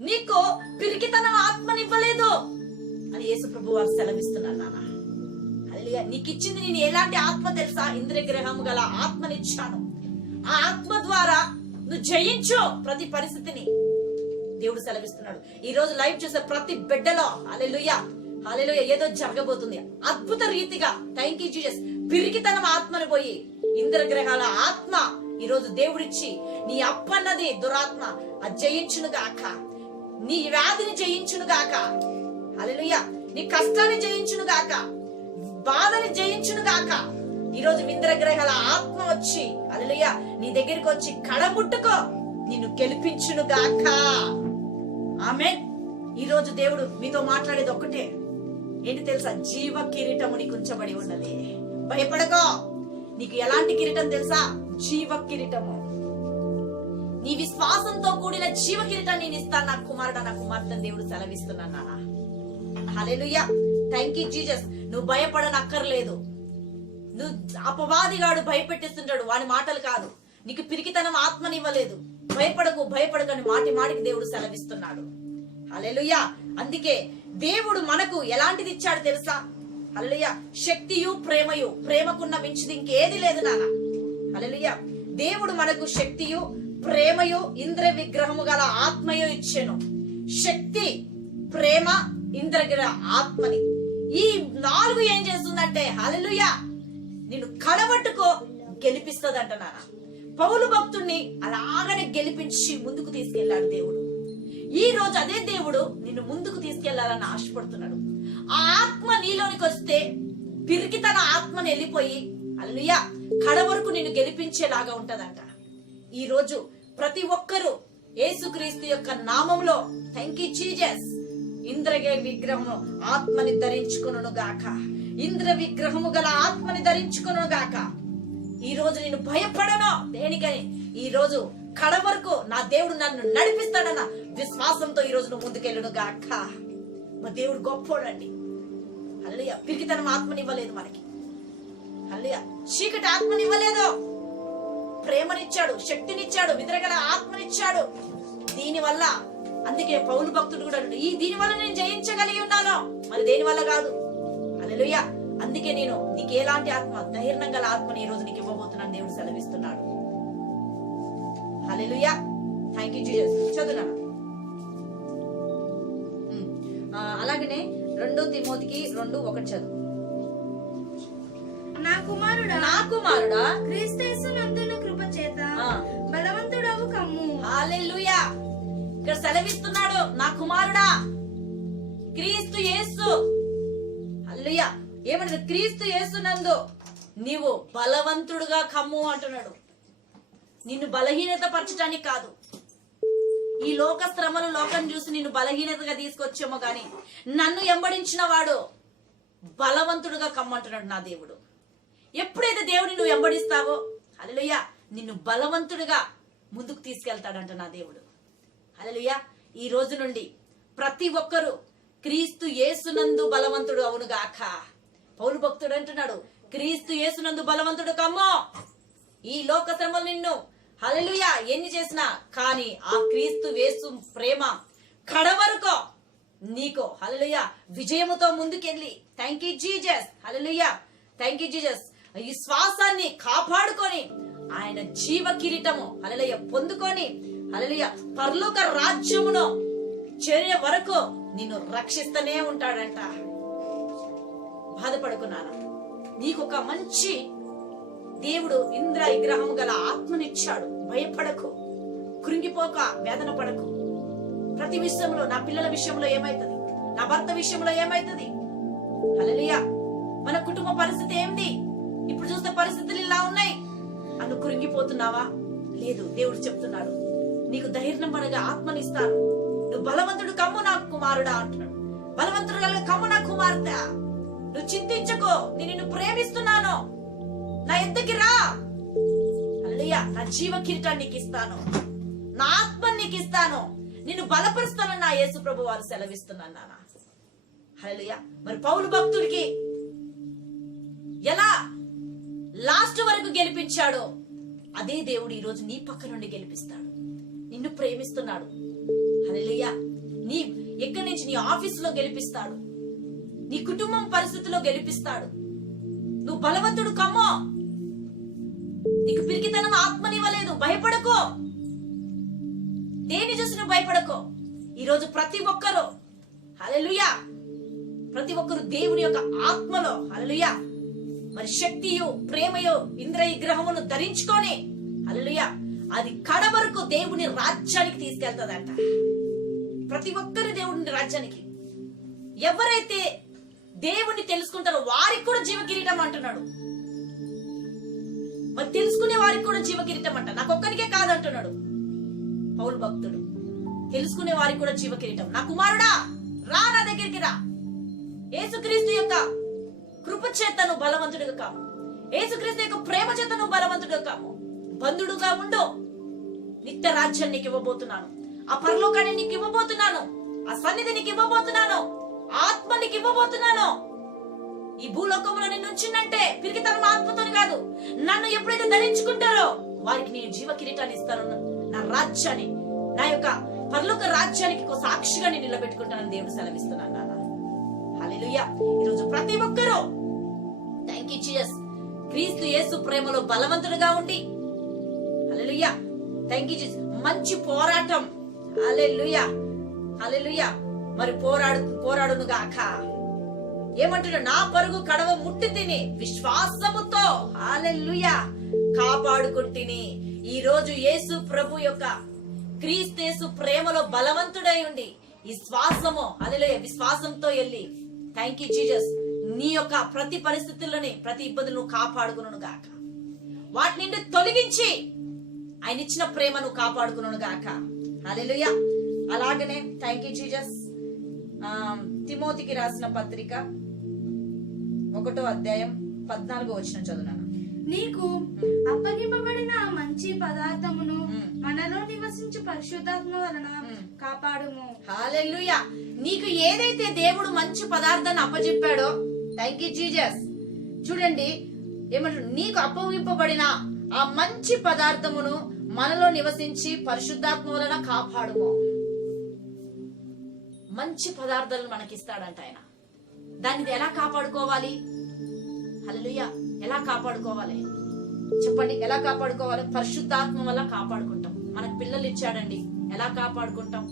నీకు పిరికితనం ఆత్మని ఇవ్వలేదు అని యేసు ప్రభు వారు సెలవిస్తున్నారు నాన్న. హల్లెలూయా. నీకు ఇచ్చింది నేను ఎలాంటి ఆత్మ తెలుసా? ఇంద్రియ విగ్రహము గల ఆత్మనిచ్చాను. ఆ ఆత్మ ద్వారా నువ్వు జయించు ప్రతి పరిస్థితిని దేవుడు సెలవిస్తున్నాడు. ఈ రోజు లైవ్ చూసే ప్రతి బిడ్డలో హల్లెలూయా హల్లెలూయా ఏదో జరగబోతుంది అద్భుత రీతిగా. Thank you Jesus. పిరికితనం ఆత్మను పోయి ఇంద్రగ్రహాల ఆత్మ ఈ రోజు దేవుడిచ్చి నీ అప్పన్నది దురాత్మ అది జయించును గాక. నీ వ్యాధిని జయించును గాక. హల్లెలూయా. నీ కష్టాన్ని జయించును గాక, బాధని జయించును గాక. ఈ రోజు ఇంద్రగ్రహాల ఆత్మ వచ్చి హల్లెలూయా నీ దగ్గరికి వచ్చి కడముట్టుకో, నిన్ను గెలిపించును గాక. ఆమేన్. ఈ రోజు దేవుడు మీతో మాట్లాడేది ఒక్కటే, ఏంటి తెలుసా? జీవ కిరీటము నీకు ఉంచబడి ఉన్నది. భయపడకో. నీకు ఎలాంటి కిరీటం తెలుసా? జీవ కిరీటము. నీ విశ్వాసంతో కూడిన జీవ కిరీటాన్ని నేను ఇస్తాను నా కుమారుడు నా కుమార్తె దేవుడు సెలవిస్తున్నాను నాన్న. హల్లెలూయా. Thank you Jesus. నువ్వు భయపడనక్కర్లేదు. నువ్వు అపవాదిగాడు భయపెట్టిస్తుంటాడు, వాడి మాటలు కాదు. నీకు పిరికితనం ఆత్మనివ్వలేదు. భయపడకు భయపడకని మాటికి దేవుడు సెలవిస్తున్నాడు. హల్లెలూయా. అందుకే దేవుడు మనకు ఎలాంటిది ఇచ్చాడు తెలుసా? హల్లెలూయా. శక్తియు ప్రేమయు, ప్రేమకున్న మించిది ఇంకేది లేదు నాన్న. హల్లెలూయా. దేవుడు మనకు శక్తియు ప్రేమయు ఇంద్ర విగ్రహము గల ఆత్మయు ఇచ్చెను. శక్తి, ప్రేమ, ఇంద్రగ్రహ ఆత్మని ఈ 4 ఏం చేస్తుందంటే హల్లెలూయా నిన్ను కడబట్టుకో గెలిపిస్తుందంట నాన్న. పౌలు భక్తుడిని అలాగనే గెలిపించి ముందుకు తీసుకెళ్లాడు దేవుడు. ఈ రోజు అదే దేవుడు నిన్ను ముందుకు తీసుకెళ్లాలని ఆశపడుతున్నాడు. ఆ ఆత్మ నీలోనికి వస్తే పిరికితన ఆత్మని వెళ్ళిపోయి హల్లెలూయా కడ వరకు నిన్ను గెలిపించేలాగా ఉంటదంట. ఈ రోజు ప్రతి ఒక్కరూ యేసుక్రీస్తు యొక్క నామంలో థ్యాంక్ యూ జీసస్ ఇంద్రగే విగ్రహము ఆత్మని ధరించుకొనును గాక. ఇంద్ర విగ్రహము గల ఆత్మని ధరించుకొనును గాక. ఈ రోజు నేను భయపడను దేనికని. ఈ రోజు కడ వరకు నా దేవుడు నన్ను నడిపిస్తాడన్న విశ్వాసంతో ఈ రోజు నువ్వు ముందుకెళ్ళను గాక. మా దేవుడు గొప్పోడండి. హల్లెలూయా. పిరికితనం ఆత్మనివ్వలేదు మనకి. హల్లెలూయా. చీకటి ఆత్మనివ్వలేదు, ప్రేమనిచ్చాడు, శక్తినిచ్చాడు, విద్రగల ఆత్మనిచ్చాడు. దీనివల్ల అందుకే పౌలు భక్తుడు కూడా ఈ దీని వల్ల నేను జయించగలిగి ఉన్నాను, మరి దేని వల్ల కాదు. హల్లెలూయా. అందుకే నేను నీకు ఎలాంటి ఆత్మ, ధైర్యం గల ఆత్మని ఈ రోజు నీకు ఇవ్వబోతున్నాను దేవుడు సెలవిస్తున్నాడు. హల్లెలూయా. Thank you Jesus. చదువునా. అలాగనే 2 తిమోతికి 2:1 చదువు. నా కుమారుడా క్రీస్తునందున కృప చేత బలవంతుడవు కమ్ము. హల్లెలూయా. ఇక్కడ సెలవిస్తున్నాడు, నా కుమారుడా క్రీస్తు యేసు. హల్లెలూయా. ఏమంటారు? క్రీస్తు యేసునందు నీవు బలవంతుడుగా కమ్ము అంటున్నాడు. నిన్ను బలహీనత పరచడానికి కాదు. ఈ లోక శ్రమలు లోకం చూసి నిన్ను బలహీనతగా తీసుకొచ్చేమో గాని నన్ను ఎంబడించిన వాడు బలవంతుడుగా కమ్మంటున్నాడు నా దేవుడు. ఎప్పుడైతే దేవుడిని నువ్వు వెంబడిస్తావో హల్లెలూయా నిన్ను బలవంతుడిగా ముందుకు తీసుకెళ్తాడంట నా దేవుడు. హల్లెలూయా. ఈ రోజు నుండి ప్రతి ఒక్కరూ క్రీస్తు యేసునందు బలవంతుడు అవును గాక. పౌలు భక్తుడు అంటున్నాడు, క్రీస్తు యేసునందు బలవంతుడు కమ్మో. ఈ లోక శ్రమలు నిన్ను హల్లెలూయా ఎన్ని చేసినా కానీ ఆ క్రీస్తు యేసు ప్రేమ కడవరకు నీకు హల్లెలూయా విజయముతో ముందుకెళ్ళి thank you Jesus. Hallelujah. Thank you Jesus. ఈ శ్వాసాన్ని కాపాడుకొని ఆయన జీవ కిరీటము హల్లెలూయా పొందుకొని హల్లెలూయా పరలోక రాజ్యమును చేరే వరకు నిన్ను రక్షిస్తూనే ఉంటాడంట. బాధపడుకున్నాను. నీకొక మంచి దేవుడు ఇంద్ర విగ్రహము గల ఆత్మనిచ్చాడు. భయపడకు, కృంగిపోక, వేదన పడకు. ప్రతి విషయంలో, నా పిల్లల విషయంలో ఏమైతుంది, నా భర్త విషయంలో ఏమైతుంది, హల్లెలూయా మన కుటుంబ పరిస్థితి ఏంది, ఇప్పుడు చూస్తే పరిస్థితులు ఇలా ఉన్నాయి అను కృంగిపోతున్నావా? లేదు, దేవుడు చెప్తున్నాడు నీకు ధైర్యం పడగా ఆత్మనిస్తాను. నువ్వు బలవంతుడు కమ్ము నా కుమారుడా అంటున్నాడు. బలవంతుడు కమ్ము నా కుమార్తె. నువ్వు చింతించకో, నేను నిన్ను ప్రేమిస్తున్నాను, నా ఎద్దకి రా. హల్లెలూయా. నా జీవ కిరీటాన్ని నీకు ఇస్తాను, నా ఆత్మని నీకు ఇస్తాను, నిన్ను బలపరుస్తానని నా యేసు ప్రభు వారు సెలవిస్తున్నాను నాన్న. హల్లెలూయా. మరి పౌలు భక్తుడికి ఎలా లాస్ట్ వరకు గెలిపించాడో అదే దేవుడు ఈ రోజు నీ పక్క నుండి గెలిపిస్తాడు. నిన్ను ప్రేమిస్తున్నాడు. హల్లెలూయా. నీ ఎక్కడి నుంచి, నీ ఆఫీసులో గెలిపిస్తాడు, నీ కుటుంబం పరిస్థితిలో గెలిపిస్తాడు. నువ్వు బలవంతుడు కమ్మో. నీకు పిరికితనం ఆత్మనివ్వలేదు, భయపడకో. దేని చూసి నువ్వు భయపడకో. ఈరోజు ప్రతి ఒక్కరు హల్లెలూయా ప్రతి ఒక్కరు దేవుని యొక్క ఆత్మలో హల్లెలూయా మరి శక్తియు ప్రేమయు ఇంద్ర విగ్రహమును ధరించుకొని హల్లెలూయా అది కడ వరకు దేవుని రాజ్యానికి తీసుకెళ్తాదంట. ప్రతి ఒక్కరు దేవుని రాజ్యానికి. ఎవరైతే దేవుణ్ణి తెలుసుకుంటారో వారికి కూడా జీవ కిరీటం అంటున్నాడు. మరి తెలుసుకునే వారికి కూడా జీవ కిరీటం అంట. నాకొక్కరికే కాదంటున్నాడు పౌలు భక్తుడు. తెలుసుకునే వారికి కూడా జీవ కిరీటం. నా కుమారుడా రా, నా దగ్గరికి రా. యేసుక్రీస్తు యొక్క కృప చేత నువ్వు బలవంతుడిగా కాము. యేసుక్రీస్తు యొక్క ప్రేమ చేత నువ్వు బలవంతుడిగా కాము. బంధుడుగా ఉండు. నిత్య రాజ్యం నీకు ఇవ్వబోతున్నాను, ఆ పరలోకాన్ని నీకు ఇవ్వబోతున్నాను, ఆ సన్నిధి నీకు ఇవ్వబోతున్నాను, ఆత్మ నీకు ఇవ్వబోతున్నాను. ఈ భూలోకంలో నిన్ను ఉంచిందంటే పిరికితనం ఆత్మతోని కాదు, నన్ను ఎప్పుడైతే ధరించుకుంటారో వారికి నేను జీవ కిరీటాన్ని ఇస్తాను, నా రాజ్యాన్ని, నా యొక్క పరలోక రాజ్యానికి సాక్షిగా నేను నిలబెట్టుకుంటానని దేవుడు సెలవిస్తున్నాను నాన్న. హల్లెలూయా. ఈరోజు ప్రతి ఒక్కరూ థ్యాంక్ యూ జీసస్, క్రీస్తు యేసు ప్రేమలో బలవంతుడుగా ఉండి, హల్లెలూయా థ్యాంక్ యూ జీసస్, మంచి పోరాటం, హల్లెలూయా హల్లెలూయా, మరి పోరాడును గాక. ఏమంటున్నా, నా పరుగు కడవ ముట్టి తిని విశ్వాసముతో, హల్లెలూయా, కాపాడుకుంటుని. ఈ రోజు యేసు ప్రభు యొక్క క్రీస్తు యేసు ప్రేమలో బలవంతుడై ఉండి ఈ శ్వాసము, హల్లెలూయా, విశ్వాసంతో వెళ్ళి థ్యాంక్ యూ జీసస్, నీ యొక్క ప్రతి పరిస్థితుల్లోని ప్రతి ఇబ్బందులను కాపాడుకును గాక. వాటి నుండి తొలగించి ఆయన ఇచ్చిన ప్రేమను కాపాడుకును గాక. హల్లెలూయా. అలాగనే థ్యాంక్ యూ జీసస్. తిమోతికి రాసిన పత్రిక 1వ అధ్యాయం 14వ వచనం చదువునాను. నీకు అప్పగింపబడిన ఆ మంచి పదార్థమును మనలో నివసించు పరిశుద్ధాత్మ వలన కాపాడుము. హల్లెలూయా. నీకు ఏదైతే దేవుడు మంచి పదార్థాన్ని అప్పచెప్పాడో, థ్యాంక్ యూ జీసస్, చూడండి ఏమంటారు, నీకు అప్పగింపబడిన ఆ మంచి పదార్థమును మనలో నివసించి పరిశుద్ధాత్మ వలన కాపాడుము. మంచి పదార్థాలను మనకిస్తాడంట ఆయన. దాన్ని ఎలా కాపాడుకోవాలి? హల్లెలూయా. ఎలా కాపాడుకోవాలి చెప్పండి? ఎలా కాపాడుకోవాలి? పరిశుద్ధాత్మ వల్ల కాపాడుకుంటాం. మనకు పిల్లలు ఇచ్చాడండి, ఎలా కాపాడుకుంటాం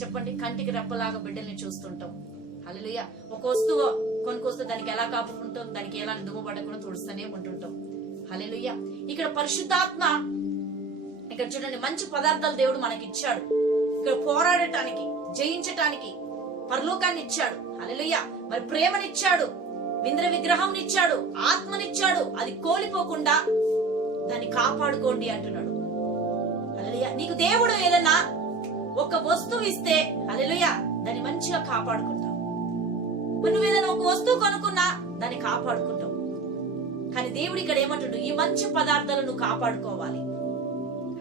చెప్పండి? కంటికి రెప్పలాగా బిడ్డల్ని చూస్తుంటాం. హల్లెలూయా. ఒక వస్తువు కొనుక్కొస్తే దానికి ఎలా కాపాడుకుంటాం? దానికి ఎలా దుమ్ము పడకుండా తుడుస్తూనే ఉంటుంటాం. హల్లెలూయా. ఇక్కడ పరిశుద్ధాత్మ, ఇక్కడ చూడండి, మంచి పదార్థాలు దేవుడు మనకి ఇచ్చాడు. ఇక్కడ పోరాడటానికి, జయించటానికి పరలోకాన్ని ఇచ్చాడు. హల్లెలూయా. మరి ప్రేమనిచ్చాడు, ఇంద్ర విగ్రహం ఇచ్చాడు, ఆత్మనిచ్చాడు. అది కోల్పోకుండా దాన్ని కాపాడుకోండి అంటున్నాడు. హల్లెలూయా. నీకు దేవుడు ఏదైనా ఒక వస్తువు ఇస్తే, హల్లెలూయా, దాన్ని మంచిగా కాపాడుకుంటావు. మరి నువ్వు ఏదైనా ఒక వస్తువు కొనుక్కున్నా దాన్ని కాపాడుకుంటావు. కానీ దేవుడు ఇక్కడ ఏమంటాడు? ఈ మంచి పదార్థాలను కాపాడుకోవాలి.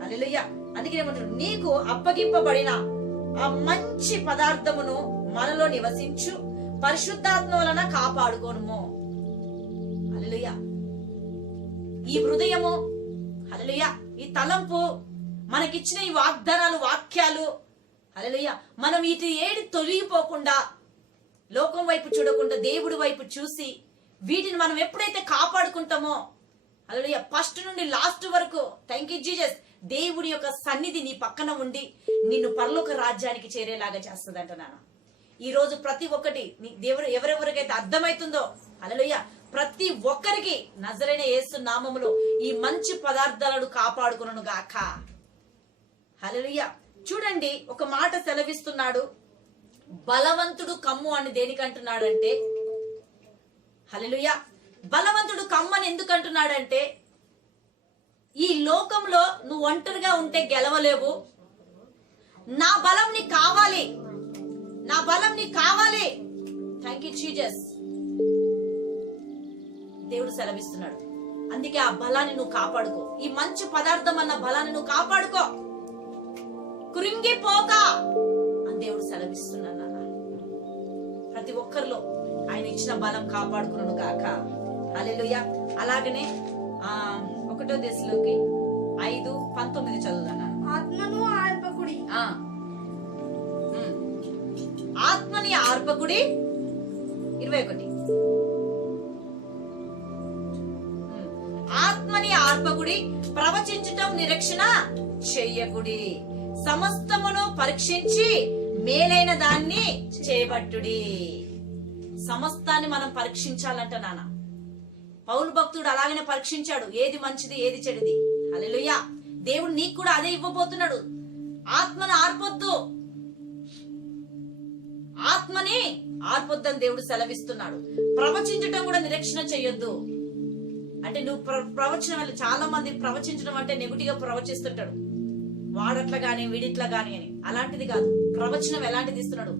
హల్లెలూయా. అందుకే ఏమంటాడు? నీకు అప్పగింపబడిన ఆ మంచి పదార్థమును మనలో నివసించు పరిశుద్ధాత్మ వలన కాపాడుకోను. హల్లెలూయా. ఈ హృదయము, హల్లెలూయా, ఈ తలంపు, మనకిచ్చిన ఈ వాగ్దానాలు, వాక్యాలు, హల్లెలూయా, మనం వీటి ఏడి తొలగిపోకుండా, లోకం వైపు చూడకుండా దేవుడి వైపు చూసి వీటిని మనం ఎప్పుడైతే కాపాడుకుంటామో, హల్లెలూయా, ఫస్ట్ నుండి లాస్ట్ వరకు థ్యాంక్ యూ జీసస్, దేవుడి యొక్క సన్నిధి నీ పక్కన ఉండి నిన్ను పరలోక రాజ్యానికి చేరేలాగా చేస్తుందంట నాన్న. ఈ రోజు ప్రతి ఒక్కటి దేవుడు ఎవరెవరికైతే అర్థమవుతుందో, హల్లెలూయా, ప్రతి ఒక్కరికి నజరైన యేసు నామములో ఈ మంచి పదార్థాలను కాపాడుకును గాక. హల్లెలూయా. చూడండి, ఒక మాట సెలవిస్తున్నాడు, బలవంతుడు కమ్ము అని దేనికి అంటున్నాడంటే, హల్లెలూయా, బలవంతుడు కమ్మని ఎందుకు అంటున్నాడంటే, ఈ లోకంలో నువ్వు ఒంటరిగా ఉంటే గెలవలేవు. నా బలం నీకు కావాలి, నా బలం నీకు కావాలి. Thank you Jesus. దేవుడు సెలవిస్తున్నాడు. అందుకే ఆ బలాన్ని నువ్వు కాపాడుకో. ఈ మంచి పదార్థం అన్న బలాన్ని నువ్వు కాపాడుకో, కృంగిపోక అని దేవుడు సెలవిస్తున్నాడు. ప్రతి ఒక్కరిలో ఆయన ఇచ్చిన బలం కాపాడుకును గాక. హల్లెలూయా. అలాగనే 1వ దశలోకి 5:19 చదువుతాను. ఆత్మను ఆర్పకుడి. ఆత్మని ఆర్పకుడి. 21. ఆత్మని ఆర్పకుడి, ప్రవచించటం నిరీక్షణ చెయ్యకుడి, సమస్తమును పరీక్షించి మేలైన దాన్ని చేపట్టుడి. సమస్తాన్ని మనం పరీక్షించాలంట నాన్న. పౌలు భక్తుడు అలాగనే పరీక్షించాడు, ఏది మంచిది ఏది చెడిది. హల్లెలూయా. దేవుడు నీకు కూడా అదే ఇవ్వబోతున్నాడు. ఆత్మను ఆర్పొద్దు, ఆత్మని ఆర్పొద్దని దేవుడు సెలవిస్తున్నాడు. ప్రవచించటం కూడా నిరీక్షణ చెయ్యొద్దు. అంటే నువ్వు ప్రవచనం వల్ల, చాలా మంది ప్రవచించడం అంటే నెగిటివ్ గా ప్రవచిస్తుంటాడు, వాడట్లా గాని వీడిట్లా గాని అని. అలాంటిది కాదు. ప్రవచనం ఎలాంటిది ఇస్తున్నాడు?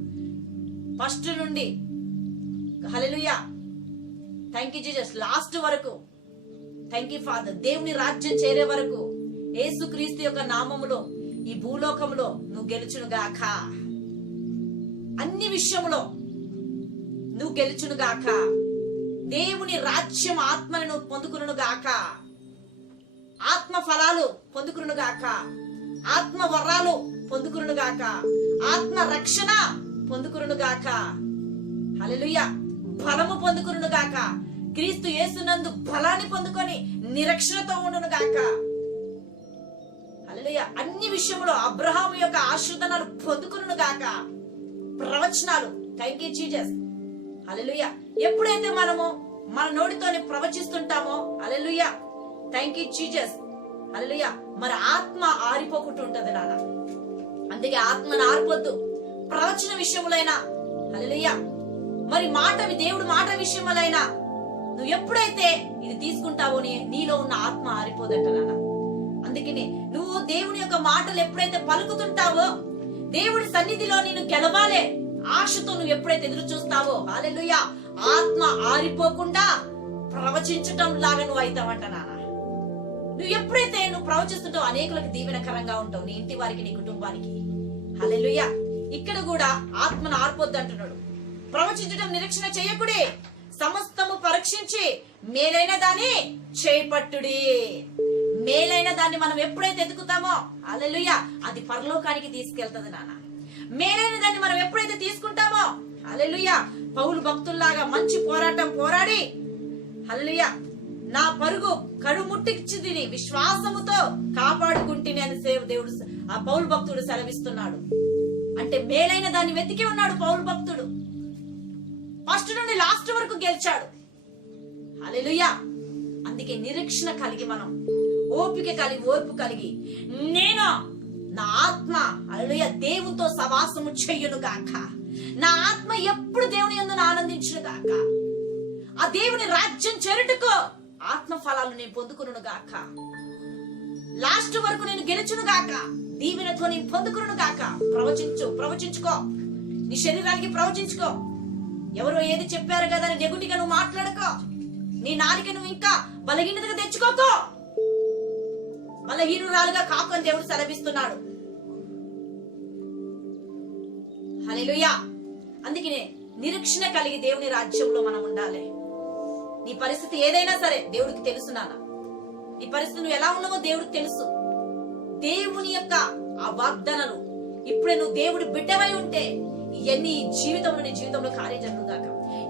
ఫస్ట్ నుండి, హల్లెలూయా, థ్యాంక్ యూ జీసస్, లాస్ట్ వరకు, థ్యాంక్ యూ ఫాదర్, దేవుని రాజ్యం చేరే వరకు యేసుక్రీస్తు యొక్క నామములో ఈ భూలోకంలో నువ్వు గెలుచునుగాక. అన్ని విషయములో నువ్వు గెలుచునుగాక. దేవుని రాజ్యం ఆత్మను నువ్వు పొందుకునుగాక. ఆత్మ ఫలాలు పొందుకునుగాక. ఆత్మ వరాలు పొందుకునుగాక. ఆత్మ రక్షణ పొందుకునుగాక. హల్లెలూయా. బలము పొందుకునుగాక. క్రీస్తు యేసునందు బలాన్ని పొందుకొని నిరీక్షణతో ఉండునుగాక. హల్లెలూయా. అన్ని విషయంలో అబ్రహాము యొక్క ఆశీర్వాదాలు పొందుకునుగాక. ప్రవచనాలు, థాంక్ యూ జీసస్. హల్లెలూయా. ఎప్పుడైతే మనము మన నోటితోనే ప్రవచిస్తుంటామో, హల్లెలూయా, థాంక్ యూ జీసస్, హల్లెలూయా, మరి ఆత్మ ఆరిపోకుండా ఉంటది నాన్న. అందుకే ఆత్మను ఆరిపోద్దు. ప్రవచన విషయములైనా, హల్లెలూయా, మరి దేవుడు మాట విషయములైనా నువ్వు ఎప్పుడైతే ఇది తీసుకుంటావో నీలో ఉన్న ఆత్మ ఆరిపోదంట నాన్న. అందుకని నువ్వు దేవుని యొక్క మాటలు ఎప్పుడైతే పలుకుతుంటావో, దేవుడి సన్నిధిలో నేను గెలవాలే ఆశతో నువ్వు ఎప్పుడైతే ఎదురు చూస్తావో, హల్లెలూయా, ఆత్మ ఆరిపోకుండా ప్రవచించటం లాగా నువ్వు అవుతావంట నాన్న. నువ్వు ఎప్పుడైతే నువ్వు ప్రవచిస్తుంటావు అనేకులకు దీవెనకరంగా ఉంటావు, నీ ఇంటి వారికి, నీ కుటుంబానికి. హల్లెలూయా. ఇక్కడ కూడా ఆత్మను ఆర్పొద్దు అంటున్నాడు. ప్రవచించడం నిరీక్షణ చేయకుడి, సమస్తము పరీక్షించి మేలైన దాన్ని చేపట్టుడి. మేలైన దాన్ని మనం ఎప్పుడైతే ఎదుగుతామో, హల్లెలూయా, అది పరలోకానికి తీసుకెళ్తుంది నాన్న. మేలైన దాన్ని మనం ఎప్పుడైతే తీసుకుంటామో, హల్లెలూయా, పౌలు భక్తుల్లాగా మంచి పోరాటం పోరాడి, హల్లెలూయా, నా పరుగు కడుముట్టించింది విశ్వాసముతో కాపాడుకుంటేనే అని దేవుడు, ఆ పౌలు భక్తుడు సెలవిస్తున్నాడు. అంటే మేలైన దాన్ని వెతికి ఉన్నాడు పౌలు భక్తుడు. ఫస్ట్ నుండి లాస్ట్ వరకు గెలిచాడు. హల్లెలూయా. అందుకే నిరీక్షణ కలిగి మనం ఓపిక కలిగి, ఓర్పు కలిగి, నేను నా ఆత్మ, హల్లెలూయా, దేవునితో సవాసము చెయ్యును గాక. నా ఆత్మ ఎప్పుడు దేవుని యందు ఆనందించును గాక. ఆ దేవుని రాజ్యం చేరుటకు ఆత్మ ఫలాలు నేను పొందుకును గాక. లాస్ట్ వరకు నేను గెలుచును గాక. దీవెనతో నేను పొందుకును గాక. ప్రవచించుకో. నీ శరీరానికి ప్రవచించుకో. ఎవరో ఏది చెప్పారు కదా అని నెగటివ్గా నువ్వు మాట్లాడుకో. నీ నాలిక నువ్వు ఇంకా బలహీనతగా తెచ్చుకోకో. బలహీనురాలుగా కాకు అని దేవుడు సెలవిస్తున్నాడు. హల్లెలూయా. అందుకనే నిరీక్షణ కలిగి దేవుని రాజ్యంలో మనం ఉండాలి. నీ పరిస్థితి ఏదైనా సరే దేవుడికి తెలుసు నాన్న. నీ పరిస్థితి నువ్వు ఎలా ఉన్నావో దేవుడికి తెలుసు. దేవుని యొక్క ఆ వాగ్దానాలు ఇప్పుడే నువ్వు దేవుడి బిడ్డవై ఉంటే ఇవన్నీ నీ జీవితంలో కార్యం జరుగుగాక.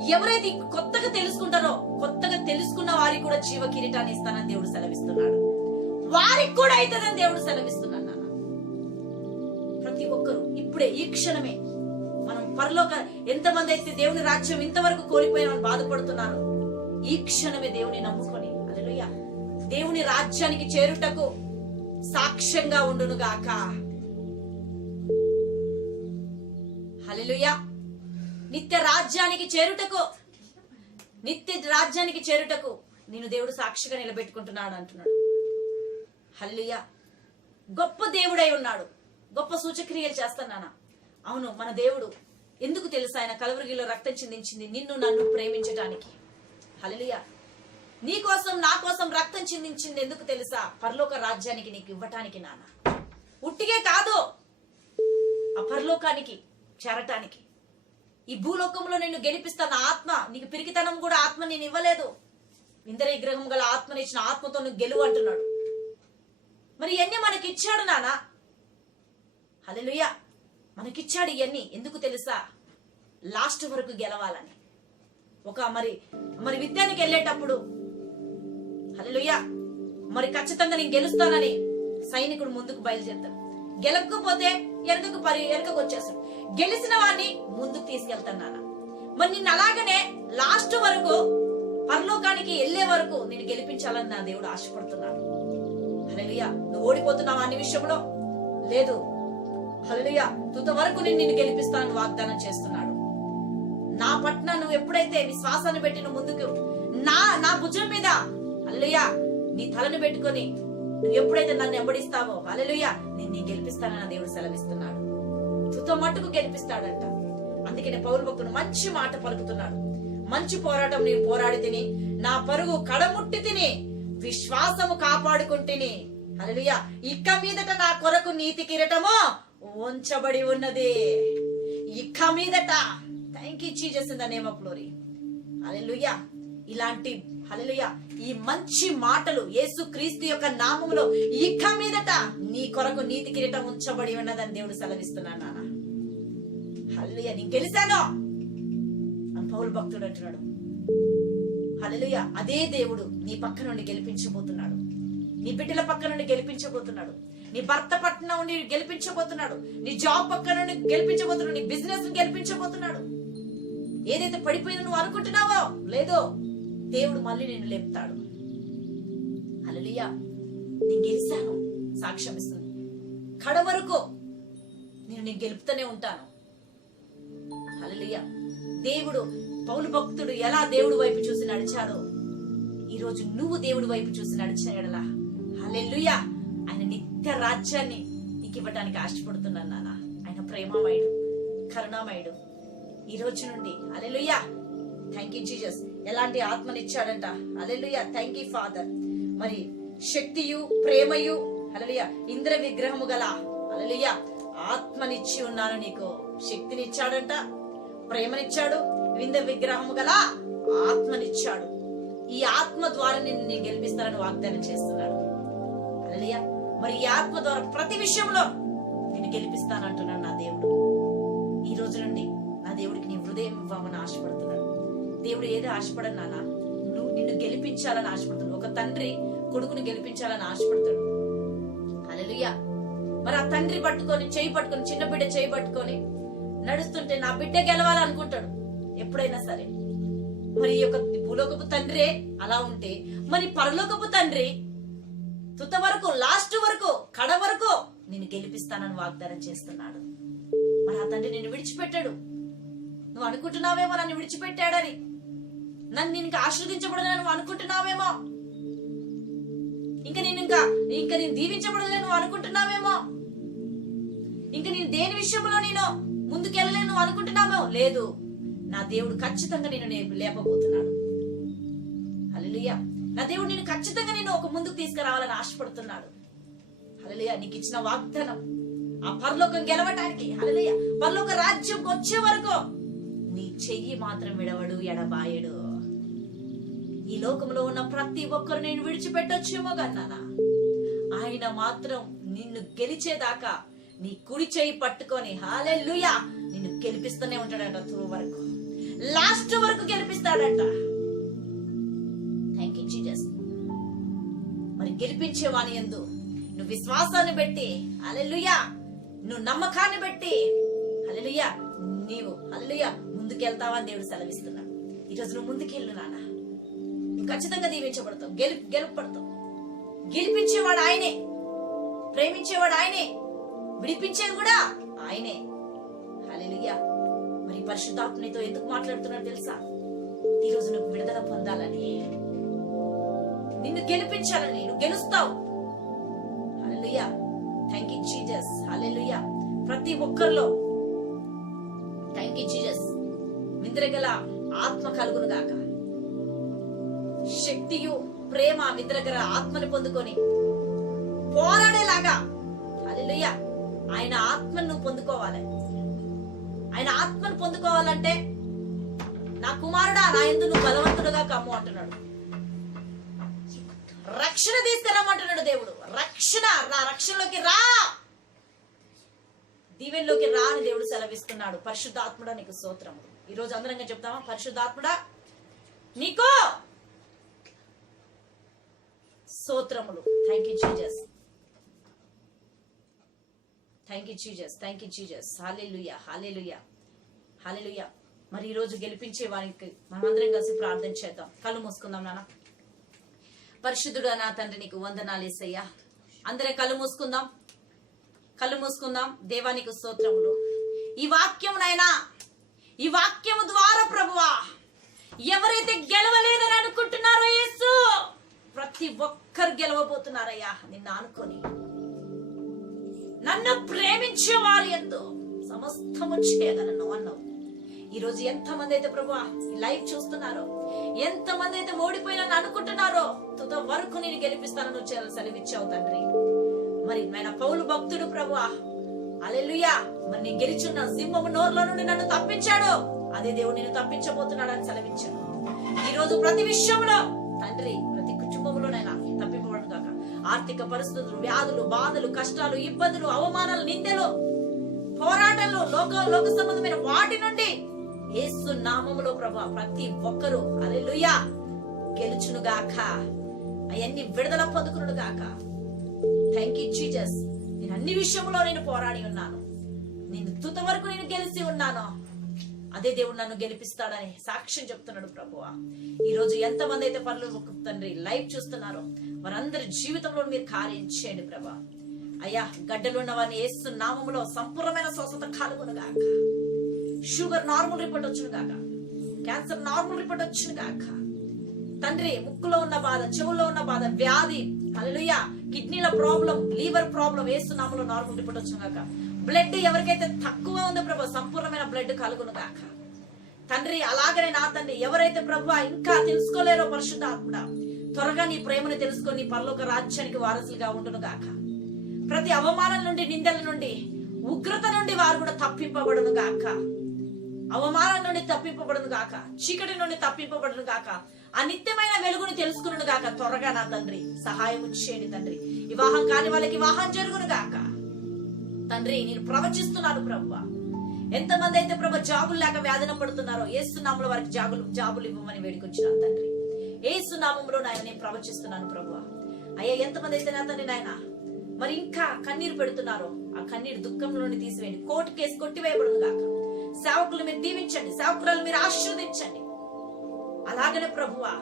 ఎవరైతే కొత్తగా తెలుసుకుంటారో, కొత్తగా తెలుసుకున్న వారికి కూడా జీవ కిరీటాన్ని ఇస్తానని దేవుడు సెలవిస్తున్నాడు. వారికి కూడా అవుతుందని దేవుడు సెలవిస్తున్నాడు నాన్న. ప్రతి ఒక్కరు ఇప్పుడే ఈ క్షణమే మనం పరలోక, ఎంతమంది అయితే దేవుని రాజ్యం ఇంతవరకు కోల్పోయిన బాధపడుతున్నారు, ఈ క్షణమే దేవుని నమ్ముకొని, హల్లెలూయా, దేవుని రాజ్యానికి చేరుటకు సాక్ష్యంగా ఉండును గాక. హల్లెలూయా. నిత్య రాజ్యానికి చేరుటకు నేను దేవుడు సాక్షిగా నిలబెట్టుకుంటున్నాడు అంటున్నాడు. హల్లెలూయా. గొప్ప దేవుడై ఉన్నాడు. గొప్ప సూచక్రియలు చేస్తున్నానా. అవును, మన దేవుడు ఎందుకు తెలుసా? ఆయన కలువరిలో రక్తం చిందించింది నిన్ను నన్ను ప్రేమించడానికి. హల్లెలూయా. నీ కోసం నా కోసం రక్తం చిందించింది ఎందుకు తెలుసా? పరలోక రాజ్యానికి నీకు ఇవ్వటానికి నాన్న. ఉట్టిగే కాదు, ఆ పరలోకానికి చేరటానికి. ఈ భూలోకంలో నేను గెలిపిస్తాను. ఆత్మ నీకు పిరికితనం కూడా ఆత్మ నేను ఇవ్వలేదు. ఇంద్రియ గ్రహం గల ఆత్మనిచ్చిన ఆత్మతో నువ్వు గెలువు అంటున్నాడు. మరి ఇవన్నీ మనకిచ్చాడు నాన్న. హల్లెలూయా. మనకిచ్చాడు ఇవన్నీ ఎందుకు తెలుసా? లాస్ట్ వరకు గెలవాలని. మరి యుద్ధానికి వెళ్ళేటప్పుడు, హల్లెలూయా, మరి ఖచ్చితంగా నేను గెలుస్తానని సైనికుడు ముందుకు బయలుదేరుతాడు. గెలకపోతే వెనకకు వచ్చేస్తాడు. గెలిచిన వాడిని ముందుకు తీసుకెళ్తాను నాన్న. మరి నిన్ను అలాగనే లాస్ట్ వరకు, పరలోకానికి వెళ్లే వరకు నేను గెలిపించాలని నా దేవుడు ఆశపడుతున్నాడు. హల్లెలూయా. నువ్వు ఓడిపోతున్నావు అన్ని విషయంలో లేదు. హల్లెలూయా. తుత వరకు నిన్ను గెలిపిస్తానని వాగ్దానం చేస్తున్నాడు. నా పట్ల నువ్వు ఎప్పుడైతే విశ్వాసాన్ని పెట్టి నువ్వు ముందుకు, నా భుజం మీద, హల్లెలూయా, నీ తలను పెట్టుకొని నువ్వు ఎప్పుడైతే నన్ను వెంబడిస్తావో, హల్లెలూయా, నిన్ను గెలిపిస్తానని దేవుడు సెలవిస్తున్నాడు. తుత మట్టుకు గెలిపిస్తాడంట. అందుకనే పౌలు భక్తుడు మంచి మాట పలుకుతున్నాడు. మంచి పోరాటం నేను పోరాడి తిని, నా పరుగు కడముట్టి తిని, విశ్వాసము కాపాడుకుంటుని. హల్లెలూయా. ఇక మీదట నా కొరకు నీతి కిరీటము ఉంచబడి ఉన్నది. ఇక మీదట. Thank you Jesus in the name of glory. హల్లెలూయా. ఇలాంటి హల్లెలూయా ఈ మంచి మాటలు యేసుక్రీస్తు యొక్క నామములో ఇక మీదట నీ కొరకు నీతి కిరీటం ఉంచబడి ఉన్నదని దేవుడు సెలవిస్తున్నాడు నాన్న. హల్లెలూయా. నీకు గెలిచాను అని పౌలు భక్తుడు అంటున్నాడు. హల్లెలూయా. అదే దేవుడు నీ పక్క నుండి గెలిపించబోతున్నాడు. నీ బిడ్డల పక్క నుండి గెలిపించబోతున్నాడు. నీ భర్త పట్ల నుండి గెలిపించబోతున్నాడు. నీ జాబ్ పక్క నుండి గెలిపించబోతున్నాడు. నీ బిజినెస్ గెలిపించబోతున్నాడు. ఏదైతే పడిపోయిందో నువ్వు అనుకుంటున్నావో లేదో దేవుడు మళ్ళీ నిన్ను లేపుతాడు. హల్లెలూయా. నేను గెలిచాను సాక్ష్యం ఇస్తుంది. కడ వరకు నేను గెలుపుతూనే ఉంటాను. హల్లెలూయా. దేవుడు పౌలు భక్తుడు ఎలా దేవుడి వైపు చూసి నడిచాడో ఈ రోజు నువ్వు దేవుడి వైపు చూసి నడిచిన ఎడలా హల్లెలూయా ఆయన నిత్య రాజ్యాన్ని నీకు ఇవ్వడానికి ఆశపడుతున్నాను నాన్న. ఆయన ప్రేమమయుడు, కరుణామయుడు. ఈ రోజు నుండి హల్లెలూయా. Thank you Jesus. ఎలాంటి ఆత్మనిచ్చాడంట. హల్లెలూయా. Thank you father. మరి శక్తియు ప్రేమయు హల్లెలూయా ఇంద్ర విగ్రహము గల హల్లెలూయా ఆత్మనిచ్చి ఉన్నాను నీకు. శక్తినిచ్చాడంట, ప్రేమనిచ్చాడు, ఇంద్ర విగ్రహము గల ఆత్మనిచ్చాడు. ఈ ఆత్మ ద్వారా నేను గెలిపిస్తానని వాగ్దానం చేస్తున్నాడు. హల్లెలూయా. మరి ఈ ఆత్మ ద్వారా ప్రతి విషయంలో నేను గెలిపిస్తానంటున్నాడు నా దేవుడు. ఈ రోజు నుండి నా దేవుడికి నీ హృదయం ఇవ్వమని ఆశపడుతున్నాడు. దేవుడు ఏదో ఆశపడను నాన్న, నువ్వు నిన్ను గెలిపించాలని ఆశపడుతున్నాడు. ఒక తండ్రి కొడుకుని గెలిపించాలని ఆశపడతాడు. హల్లెలూయా. మరి ఆ తండ్రి పట్టుకొని చేయి పట్టుకొని చిన్న బిడ్డ చేయి పట్టుకొని నడుస్తుంటే నా బిడ్డ గెలవాలనుకుంటాడు ఎప్పుడైనా సరే. మరి ఈ యొక్క భూలోకపు తండ్రే అలా ఉంటే మరి పరలోకపు తండ్రి తుత వరకు లాస్ట్ వరకు కడ వరకు నిన్ను గెలిపిస్తానని వాగ్దానం చేస్తున్నాడు. మరి ఆ తండ్రి నిన్ను విడిచిపెట్టాడు. నువ్వు అనుకుంటున్నావేమో నన్ను విడిచిపెట్టాడని, నన్ను ఇంకా ఆశీర్వదించబడదని నువ్వు అనుకుంటున్నావేమో, ఇంకా నేను దీవించబడదని నువ్వు అనుకుంటున్నావేమో, ఇంకా నేను దేని విషయంలో నేను ముందుకెళ్ళలేను నువ్వు అనుకుంటున్నావేమో. లేదు, నా దేవుడు ఖచ్చితంగా నేను లేపబోతున్నాడు. హల్లెలూయా. నా దేవుడు నేను ఖచ్చితంగా నేను ఒక ముందుకు తీసుకురావాలని ఆశపడుతున్నాడు. హల్లెలూయా. నీకు ఇచ్చిన వాగ్దానం ఆ పరలోకం గెలవటానికి హల్లెలూయా పరలోక రాజ్యంకి వచ్చే వరకు నీ చెయ్యి మాత్రం విడవడు, ఎడబాయడు. ఈ లోకంలో ఉన్న ప్రతి ఒక్కరు నేను విడిచిపెట్టొచ్చేమో కన్నానా, ఆయన మాత్రం నిన్ను గెలిచేదాకా నీ కుడి చెయ్యి పట్టుకొని హల్లెలూయా నిన్ను గెలిపిస్తూనే ఉంటాడంట. త్రూ వరకు లాస్ట్ వరకు గెలిపిస్తాడంట. Thank you Jesus. మరి గెలిపించేవాని యందు నువ్వు విశ్వాసాన్ని పెట్టి హల్లెలూయా నువ్వు నమ్మకాన్ని పెట్టి హల్లెలూయా నీవు హల్లెలూయా ముందుకెళ్తావని దేవుడు సెలవిస్తున్నాడు. ఈరోజు నువ్వు ముందుకెళ్ళు నాన్న, నువ్వు ఖచ్చితంగా దీవించబడతావు, గెలుపబడతావు. గెలిపించేవాడు ఆయనే, ప్రేమించేవాడు ఆయనే, విడిపించేది కూడా ఆయనే. హల్లెలూయా. మరి పరిశుద్ధాత్మనితో ఎందుకు మాట్లాడుతున్నాడు తెలుసా? ఈరోజు నువ్వు విడుదల పొందాలని, నిన్ను గెలిపించాలని. నువ్వు గెలుస్తావు. హల్లెలూయా. Thank you Jesus. హల్లెలూయా. ప్రతి ఒక్కరిలో థ్యాంక్ యూ జీసస్ వింద్రగల ఆత్మ కలుగును గాక. శక్తియు ప్రేమ వింద్రగల ఆత్మను పొందుకొని పోరాడేలాగా హల్లెలూయా ఆయన ఆత్మను నువ్వు పొందుకోవాలి. ఆయన ఆత్మను పొందుకోవాలంటే నా కుమారుడా నా యందు నువ్వు బలవంతుడుగా కమ్ము అంటున్నాడు. రక్షణ తీసుకురమ్మంటున్నాడు దేవుడు. రక్షణ, నా రక్షణలోకి రా, దీవెనలోకి రా అని దేవుడు సెలవిస్తున్నాడు. పరిశుద్ధాత్ముడా నీకు స్తోత్రములు. ఈ రోజు అందరంగా చెప్తామా? పరిశుద్ధాత్ముడా నీకు స్తోత్రములు. Thank you Jesus. Thank you Jesus. Thank you Jesus. హల్లెలూయా. హల్లెలూయా. హల్లెలూయా. మరి ఈ రోజు గెలిపించే వారికి మనమందరం కలిసి ప్రార్థన చేద్దాం. కళ్ళు మూసుకుందాం నాన్న. పరిశుద్ధుడా నా తండ్రి నీకు వందనాలు యేసయ్యా. అందరం కళ్ళు మూసుకుందాం, కళ్ళు మూసుకుందాం. దేవానికి స్తోత్రములు. ఈ వాక్యం నాయనా, ఈ వాక్యము ద్వారా ప్రభువా ఎవరైతే గెలవలేదని అనుకుంటున్నారో యేసు ప్రతి ఒక్కరు గెలవబోతున్నారయ్యా. నిన్ను ఆనుకొని నన్ను ప్రేమించే వారి యందు సమస్తము చేయగలను అన్నావు. ఈ రోజు ఎంతమంది అయితే ప్రభువా ఈ లైవ్ చూస్తున్నారో, ఎంతమంది అయితే ఓడిపోయినా అనుకుంటున్నారో తుద వరకు నేను గెలిపిస్తానని సెలవిచ్చావు తండ్రి. మరి నాయన పౌలు భక్తుడు ప్రభువా, హల్లెలూయా, మరి నేను గెలిచున్న సింహము నోర్లో నుండి నన్ను తప్పించాడు, అదే దేవుడు నేను తప్పించబోతున్నాడు అని సెలవిచ్చాడు. ఈ రోజు ప్రతి విషయంలో తండ్రి, ప్రతి కుటుంబంలోనైనా తప్పింపబడను గాక. ఆర్థిక పరిస్థితులు, వ్యాధులు, బాధలు, కష్టాలు, ఇబ్బందులు, అవమానాలు, నిందలు, పోరాటాలు, లోక సంబంధమైన వాటి నుండి యేసు నామములో ప్రభువా ప్రతి ఒక్కరూ హల్లెలూయా గెలుచును గాక, అవన్నీ విడుదల పొందుకును గాక. Thank you Jesus. నేను అన్ని విషయంలో నేను పోరాడి ఉన్నాను, నేను తుత వరకు నేను గెలిచి ఉన్నాను, అదే దేవుడు నన్ను గెలిపిస్తాడని సాక్ష్యం చెప్తున్నాడు ప్రభువా. ఈ రోజు ఎంతమంది అయితే పరలోక తండ్రి లైవ్ చూస్తున్నారో వారందరి జీవితంలో మీరు కార్యం చేయండి ప్రభా. అయ్యా, గడ్డలు ఉన్న వారిని యేసు నామములో సంపూర్ణమైన స్వస్థత కలుగును గాక. షుగర్ నార్మల్ రిపోర్ట్ వచ్చును గాక, క్యాన్సర్ నార్మల్ రిపోర్ట్ వచ్చును గాక. తండ్రి, ముక్కులో ఉన్న బాధ, చెవుల్లో ఉన్న బాధ, వ్యాధి, హల్లెలూయా, కిడ్నీల ప్రాబ్లం, లివర్ ప్రాబ్లం యేసు నామములో నార్మల్ రిపోర్ట్ వచ్చును గాక. బ్లడ్ ఎవరికైతే తక్కువ ఉందో ప్రభు సంపూర్ణమైన బ్లడ్ కలుగును గాక. తండ్రి, అలాగనే నా తండ్రి ఎవరైతే ప్రభు ఇంకా తెలుసుకోలేరో పరిశుద్ధాత్మ త్వరగా నీ ప్రేమను తెలుసుకొని నీ పరలోక రాజ్యానికి వారసులుగా ఉండును గాక. ప్రతి అవమానం నుండి, నిందల నుండి, ఉగ్రత నుండి వారు కూడా తప్పింపబడును గాక. అవమానం నుండి తప్పింపబడును గాక, చీకటి నుండి తప్పింపబడును గాక, ఆ నిత్యమైన వెలుగును తెలుసుకును గాక. త్వరగా నా తండ్రి సహాయం చేయండి తండ్రి. వివాహం కాని వాళ్ళకి వివాహం జరుగును గాక. తండ్రి, నేను ప్రవచిస్తున్నాను ప్రభువా, ఎంతమంది అయితే ప్రభు జాబులు లేక వేదన పడుతున్నారో యేసు నామములో వారికి జాబులు ఇవ్వమని వేడుకొచ్చినాను తండ్రి. యేసు నామములో నాయన నేను ప్రవచిస్తున్నాను ప్రభువా. అయ్యా, ఎంతమంది అయితే నా తండ్రి నాయన మరి ఇంకా కన్నీరు పెడుతున్నారో ఆ కన్నీరు దుఃఖంలో నుండి తీసివేయండి. కోర్టు కేసు కొట్టివేయబడును గాక. సేవకులు మీరు దీవించండి, సేవకురాలు మీరు ఆశీర్వదించండి. అలాగనే ప్రభువా,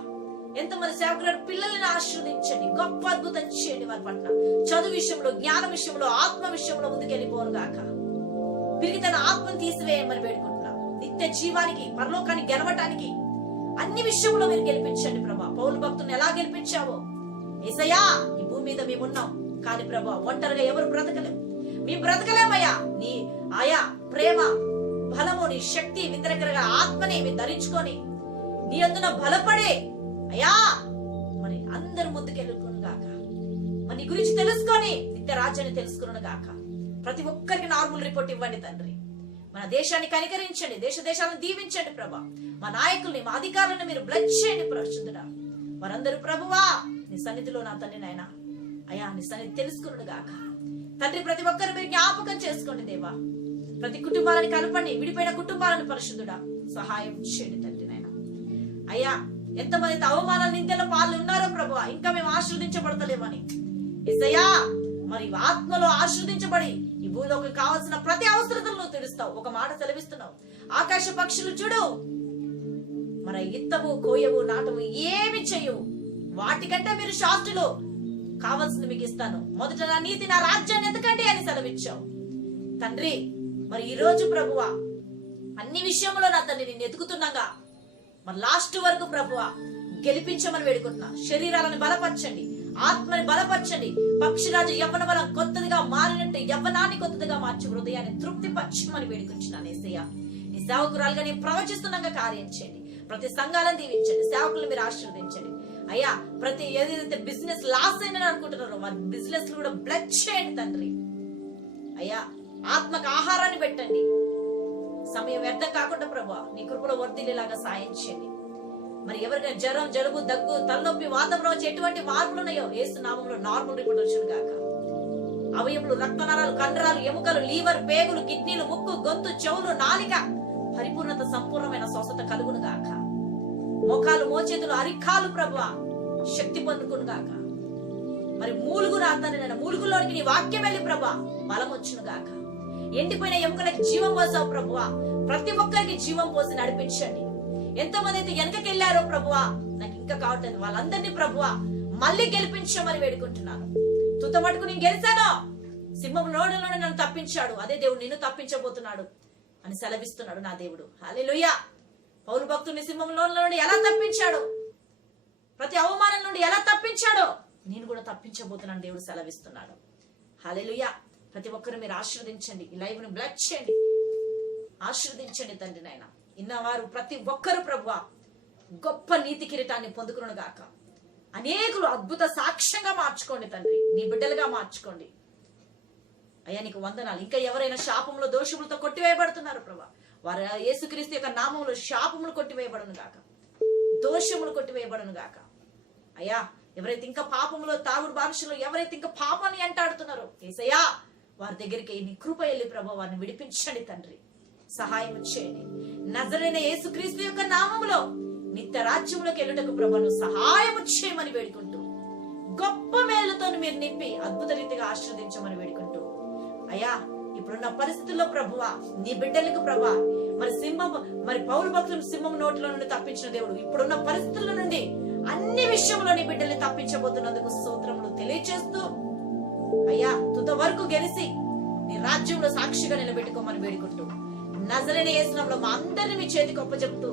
ఎంతమంది సేవకురాలు పిల్లల్ని ఆశీర్వదించండి, గొప్ప అద్భుతం చేయండి వారి పట్ల. చదువు విషయంలో, జ్ఞాన విషయంలో, ఆత్మ విషయంలో ముందుకెళ్ళిపోను గాక. తిరిగి తన ఆత్మను తీసివేయమని వేడుకుంటున్నాం. నిత్య జీవానికి, పరలోకాన్ని గెలవటానికి అన్ని విషయంలో మీరు గెలిపించండి ప్రభా. పౌలు భక్తులను ఎలా గెలిపించావో యేసయ్యా, ఈ భూమి మీద మేమున్నాం కానీ ప్రభా ఒంటరిగా ఎవరు బ్రతకలేం. మేము బ్రతకలేమయ్యా. నీ ఆయా ప్రేమ, బలము, నీ శక్తి, వింతరకరగా ఆత్మని మీరు ధరించుకొని నీ అందున బలపడే అయ్యా మరి అందరు ముందుకెళ్ళుకును గాక. మరి నీ గురించి తెలుసుకొని నిత్య రాజ్యాన్ని తెలుసుకును గాక. ప్రతి ఒక్కరికి నార్మల్ రిపోర్ట్ ఇవ్వండి తండ్రి. మన దేశాన్ని కనికరించండి, దేశాలను దీవించండి ప్రభా. మా నాయకుల్ని, మా అధికారులను మీరు బ్లెస్ చేయండి పరిశుద్ధుడా. వారందరూ ప్రభువా నీ సన్నిధిలో నా తండ్రి నాయన అయ్యా నీ సన్నిధి తెలుసుకును గాక. తండ్రి, ప్రతి ఒక్కరు మీరు జ్ఞాపకం చేసుకోండి దేవా. ప్రతి కుటుంబాలను కలపండి, విడిపోయిన కుటుంబాలను పరిశుద్ధుడా సహాయం చేయండి తండ్రి నాయన. అయ్యా, ఎంతమంది అవమానాలు, నిందల పాలు ఉన్నారో ప్రభువా, ఇంకా మేము ఆశీర్వదించబడతలేమని యేసయ్యా మరి ఆత్మలో ఆశీర్వదించబడి ఈ భూలోకి కావాల్సిన ప్రతి అవసరతలను తీరుస్తావు. ఒక మాట సెలవిస్తున్నావు, ఆకాశ పక్షులు చూడు మరి ఇత్తవు, కోయవు, నాటవు, ఏమి చెయ్యవు, వాటికంటే మీరు శాస్త్రులు, కావాల్సింది మీకు ఇస్తాను, మొదట నా నీతి, నా రాజ్యాన్ని ఎదకండి అని సెలవిచ్చావు తండ్రి. మరి ఈ రోజు ప్రభువా అన్ని విషయంలో నా తండ్రి నిన్ను ఎదుగుతున్నాగా మరి లాస్ట్ వరకు ప్రభువా గెలిపించమని వేడుకుంటున్నా. శరీరాలను బలపరచండి, ఆత్మని బలపరచండి. పక్షిరాజు యవ్వన బలం కొత్తదిగా మారినట్టు యవ్వనాన్ని కొత్తదిగా మార్చి హృదయాన్ని తృప్తిపరచమని వేడుకుంటున్నాను యేసయ్యా. నీ సేవకురాలుగా నేను ప్రవచిస్తున్నాగా కార్యం చేయండి. ప్రతి సంఘాలను దీవించండి, సేవకులను మీరు ఆశీర్వదించండి అయ్యా. ప్రతి ఏదైతే బిజినెస్ లాస్ అయినని అనుకుంటున్నారో వారి బిజినెస్ కూడా బ్లెస్ చేయండి తండ్రి అయ్యా. ఆత్మకు ఆహారాన్ని పెట్టండి, సమయం వ్యర్థం కాకుండా ప్రభువా నీ కృపలో వర్ధిల్లేలాగా సాయం చేయండి. మరి ఎవరికైనా జ్వరం, జలుబు, దగ్గు, తలనొప్పి, వాతంలో ఎటువంటి మార్పులు ఉన్నాయో యేసు నామములో నార్మల్ రిపోర్ట్ వచ్చును గాక. అవయములు, రక్తనాళాలు, కండరాలు, ఎముకలు, లీవర్, పేగులు, కిడ్నీలు, ముక్కు, గొంతు, చెవులు, నాలిక పరిపూర్ణత, సంపూర్ణమైన స్వస్థత కలుగును గాక. మోకాలు, మోచేతులు, అరికాలు ప్రభువా శక్తి పొందుకును గాక. మరి మూలుగు రాతానైనా మూలుగులోనికి నీ వాక్యం వెళ్ళి ప్రభువా బలం వచ్చును గాక. ఎండిపోయిన ఎముకలకి జీవం పోసావు ప్రభువా, ప్రతి ఒక్కరికి జీవం పోసి నడిపించండి. ఎంతమంది అయితే వెనకకెళ్లారో ప్రభువా నాకు ఇంకా కావట్లేదు, వాళ్ళందరినీ ప్రభువా మళ్ళీ గెలిపించమని వేడుకుంటున్నాను. తుత్తమటుకు నేను గెలిచాను, సింహం నోడలోనే నన్ను తప్పించాడు, అదే దేవుడు నిన్ను తప్పించబోతున్నాడు అని సెలవిస్తున్నాడు నా దేవుడు. హల్లెలూయా. పౌలు భక్తుని సింహం నోడలో నుండి ఎలా తప్పించాడు, ప్రతి అవమానం నుండి ఎలా తప్పించాడో నేను కూడా తప్పించబోతున్నాను దేవుడు సెలవిస్తున్నాడు. హల్లెలూయా. ప్రతి ఒక్కరు మీరు ఆశీర్వదించండి, ఈ లైవ్ ను బ్లెస్ చేయండి, ఆశీర్వదించండి తండ్రి నాయన. ఇన్నవారు ప్రతి ఒక్కరు ప్రభువా గొప్ప నీతి కిరీటాన్ని పొందుకును గాక. అనేకులు అద్భుత సాక్ష్యంగా మార్చుకోండి తండ్రి, నీ బిడ్డలుగా మార్చుకోండి. అయ్యా నీకు వందనాలు. ఇంకా ఎవరైనా శాపంలో దోషములతో కొట్టివేయబడుతున్నారు ప్రభా, వారు యేసుక్రీస్తు యొక్క నామములో శాపములు కొట్టివేయబడును గాక, దోషములు కొట్టివేయబడును గాక. అయ్యా ఎవరైతే ఇంకా పాపములో తాగుడు బానిసలో ఎవరైతే ఇంకా పాపాన్ని అంటాడుతున్నారో యేసయ్యా వారి దగ్గరికి నీ కృప వెళ్ళి ప్రభా వారిని విడిపించండి తండ్రి, సహాయం చేయండి. నజరైన యేసుక్రీస్తు యొక్క నామములో నిత్య రాజ్యములోకి వెళ్ళుటకు ప్రభాను సహాయం చేయమని వేడుకుంటూ, గొప్ప మేలుతో మీరు నింపి అద్భుత రీతిగా ఆశీర్వదించమని వేడుకుంటూ, అయ్యా ఇప్పుడున్న పరిస్థితుల్లో ప్రభువా నీ బిడ్డలకు ప్రభా మరి పౌలు భక్తులను సింహం నోట్లో నుండి తప్పించిన దేవుడు ఇప్పుడున్న పరిస్థితుల నుండి అన్ని విషయంలో నీ బిడ్డల్ని తప్పించబోతున్నందుకు స్తోత్రములు తెలియచేస్తూ, అయ్యా తుత వరకు గెలిచి నీ రాజ్యంలో సాక్షిగా నిలబెట్టుకోమని వేడుకుంటూ, నజరైన యేసు నామములో మా అందరిని మీ చేతికి అప్పచెప్తూ,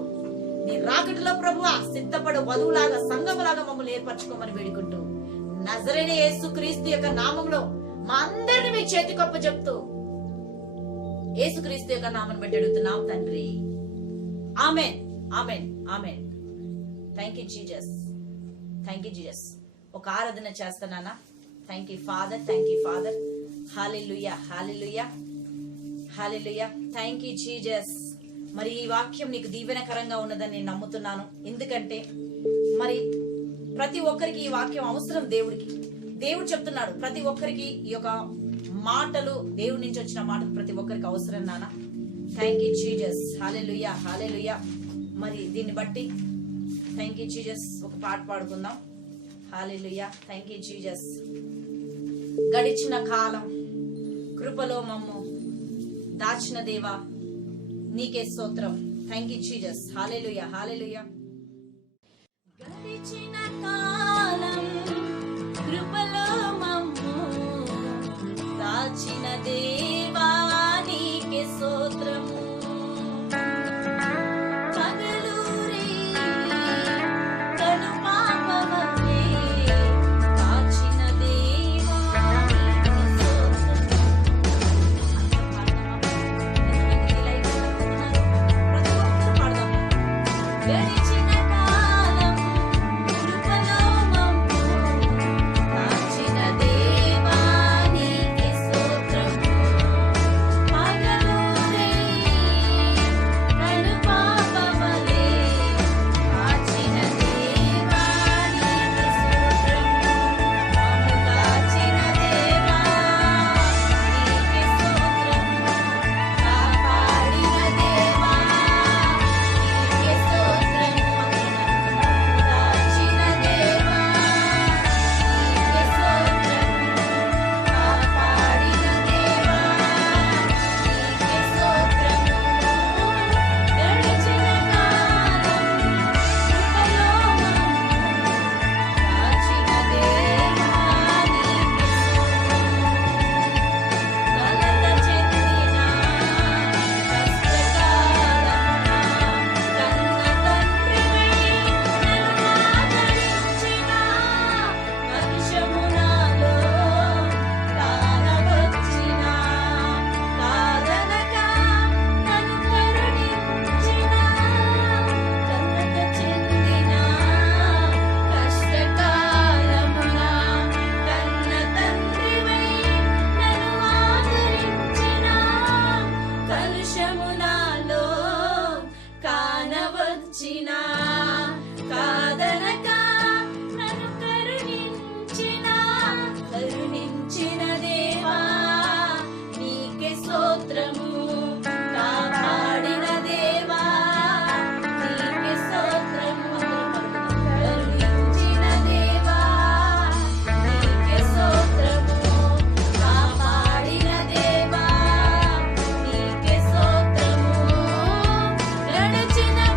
నీ రాకటిలో ప్రభువా సిద్ధపడు వధువులాగా సంఘములాగా మమ్మల్ని ఏర్పరచుకోమని వేడుకుంటూ, నజరైన యేసు క్రీస్తు యొక్క నామంలో మా అందరిని మీ చేతికి అప్పచెప్తూ, యేసుక్రీస్తు యొక్క నామం బట్టి అడుగుతున్నాం తండ్రి, amen amen amen. Thank you Jesus, thank you Jesus. ఒక ఆరాధన చేస్తానా? Thank you father, thank you father. హల్లెలూయా హల్లెలూయా హల్లెలూయా. Thank you Jesus. మరి ఈ వాక్యం నీకు దీవెనకరంగా ఉన్నదని నేను నమ్ముతున్నాను. ఎందుకంటే మరి ప్రతి ఒక్కరికి ఈ వాక్యం అవసరం. దేవుడు చెప్తున్నాడు ప్రతి ఒక్కరికి ఈ యొక్క మాటలు, దేవుడి నుంచి వచ్చిన మాటలు ప్రతి ఒక్కరికి అవసరం నాన్న. Thank you Jesus. హల్లెలూయా హల్లెలూయా. మరి దీన్ని బట్టి థ్యాంక్ యూ జీసస్. ఒక పాట పాడుకుందాం. హల్లెలూయా. Thank you Jesus. గడిచిన కాలం కృపలో మమ్ము దాచిన దేవా నీకే స్తోత్రం. Thank you Jesus. హల్లెలూయా హల్లెలూయా. గడిచిన కాలం కృపలో మమ్ము దాచిన దేవా నీకే స్తోత్రము. గడిచిన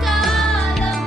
కాలం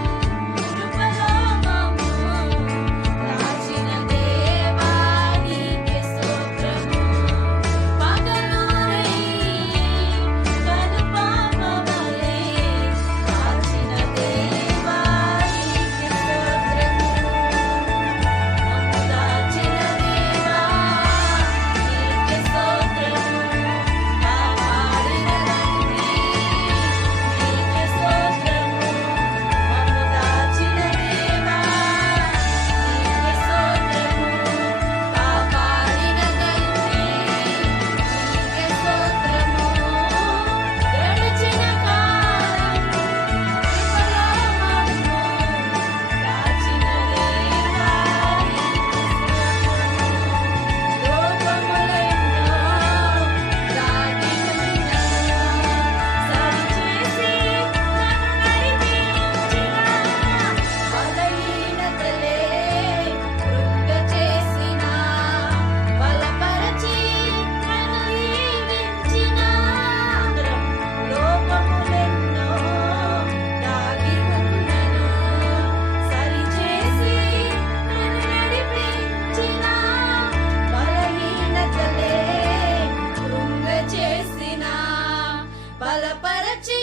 పిలచి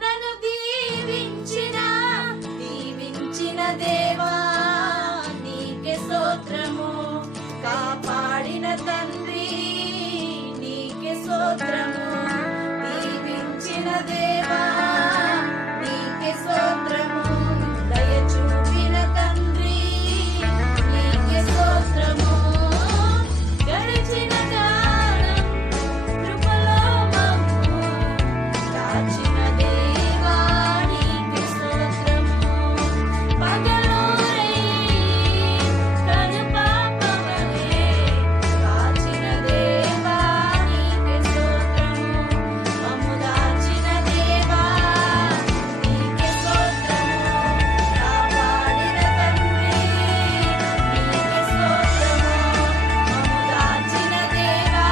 నన్ను దీవించిన దేవా నీకే స్తోత్రము, కాపాడిన తండ్రి నీకే స్తోత్రము, దీవించిన దేవా నీకే స్తోత్రము, దయ చూపిన తండ్రి నీకే స్తోత్రము, గడిచిన కాలం కృపలో మమ్ము కాచిన దేవా నీకే స్తోత్రము, పగలు కనుపాపవలే కాచిన దేవా నీకే స్తోత్రము, మమ్ము దాచిన దేవా నీకే స్తోత్రము, కాపాడిన తండ్రి నీకే స్తోత్రము, మమ్ము దాచిన దేవా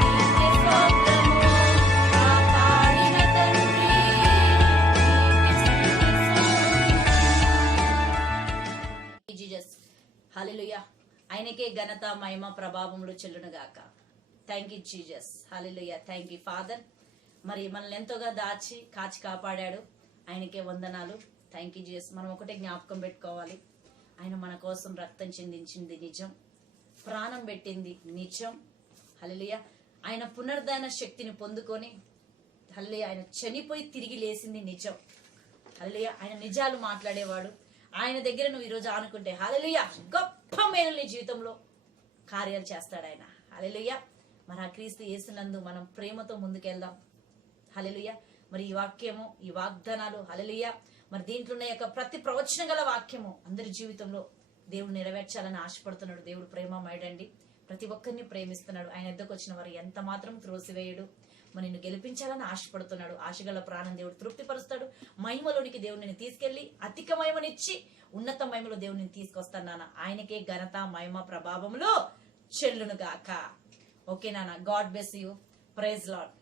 నీకే స్తోత్రము, కాపాడిన తండ్రి జీసస్. హల్లెలూయా. ఆయనకే ఘనత మహిమ ప్రభావములు చెల్లును గాక. Thank you Jesus. Hallelujah. Thank you father. మరి మనల్ని ఎంతోగా దాచి కాచి కాపాడాడు, ఆయనకే వందనాలు. Thank you Jesus. మనం ఒకటే జ్ఞాపకం పెట్టుకోవాలి, ఆయన మన కోసం రక్తం చిందించింది నిజం, ప్రాణం పెట్టింది నిజం. హల్లెలూయా. ఆయన పునరుద్ధాన శక్తిని పొందుకొని హల్లెలూయా ఆయన చనిపోయి తిరిగి లేసింది నిజం. హల్లెలూయా. ఆయన నిజాలు మాట్లాడేవాడు. ఆయన దగ్గర నువ్వు ఈరోజు ఆనుకుంటే హల్లెలూయా గొప్ప మేలు నీ జీవితంలో కార్యాలు చేస్తాడు ఆయన. హల్లెలూయా. మరి ఆ క్రీస్తు యేసునందు మనం ప్రేమతో ముందుకెళ్దాం. హల్లెలూయా. మరి ఈ వాక్యము, ఈ వాగ్దానాలు హల్లెలూయా మరి దీంట్లో ఉన్న యొక్క ప్రతి ప్రవచన గల వాక్యము అందరి జీవితంలో దేవుడు నెరవేర్చాలని ఆశపడుతున్నాడు. దేవుడు ప్రేమమయుడండి, ప్రతి ఒక్కరిని ప్రేమిస్తున్నాడు. ఆయన ఎద్దకు వచ్చిన వారు ఎంత మాత్రం త్రోసివేయడు. మరి నిన్ను గెలిపించాలని ఆశపడుతున్నాడు. ఆశగల ప్రాణం దేవుడు తృప్తిపరుస్తాడు. మహిమలోనికి దేవుడు నిన్ను తీసుకెళ్లి అధిక మహిమనిచ్చి ఉన్నత మహిమలో దేవుడు నిన్ను తీసుకొస్తాను నాన్న. ఆయనకే ఘనత మహిమ ప్రభావములో చెల్లును గాక. ఓకే నాన్న. God bless you. Praise lord.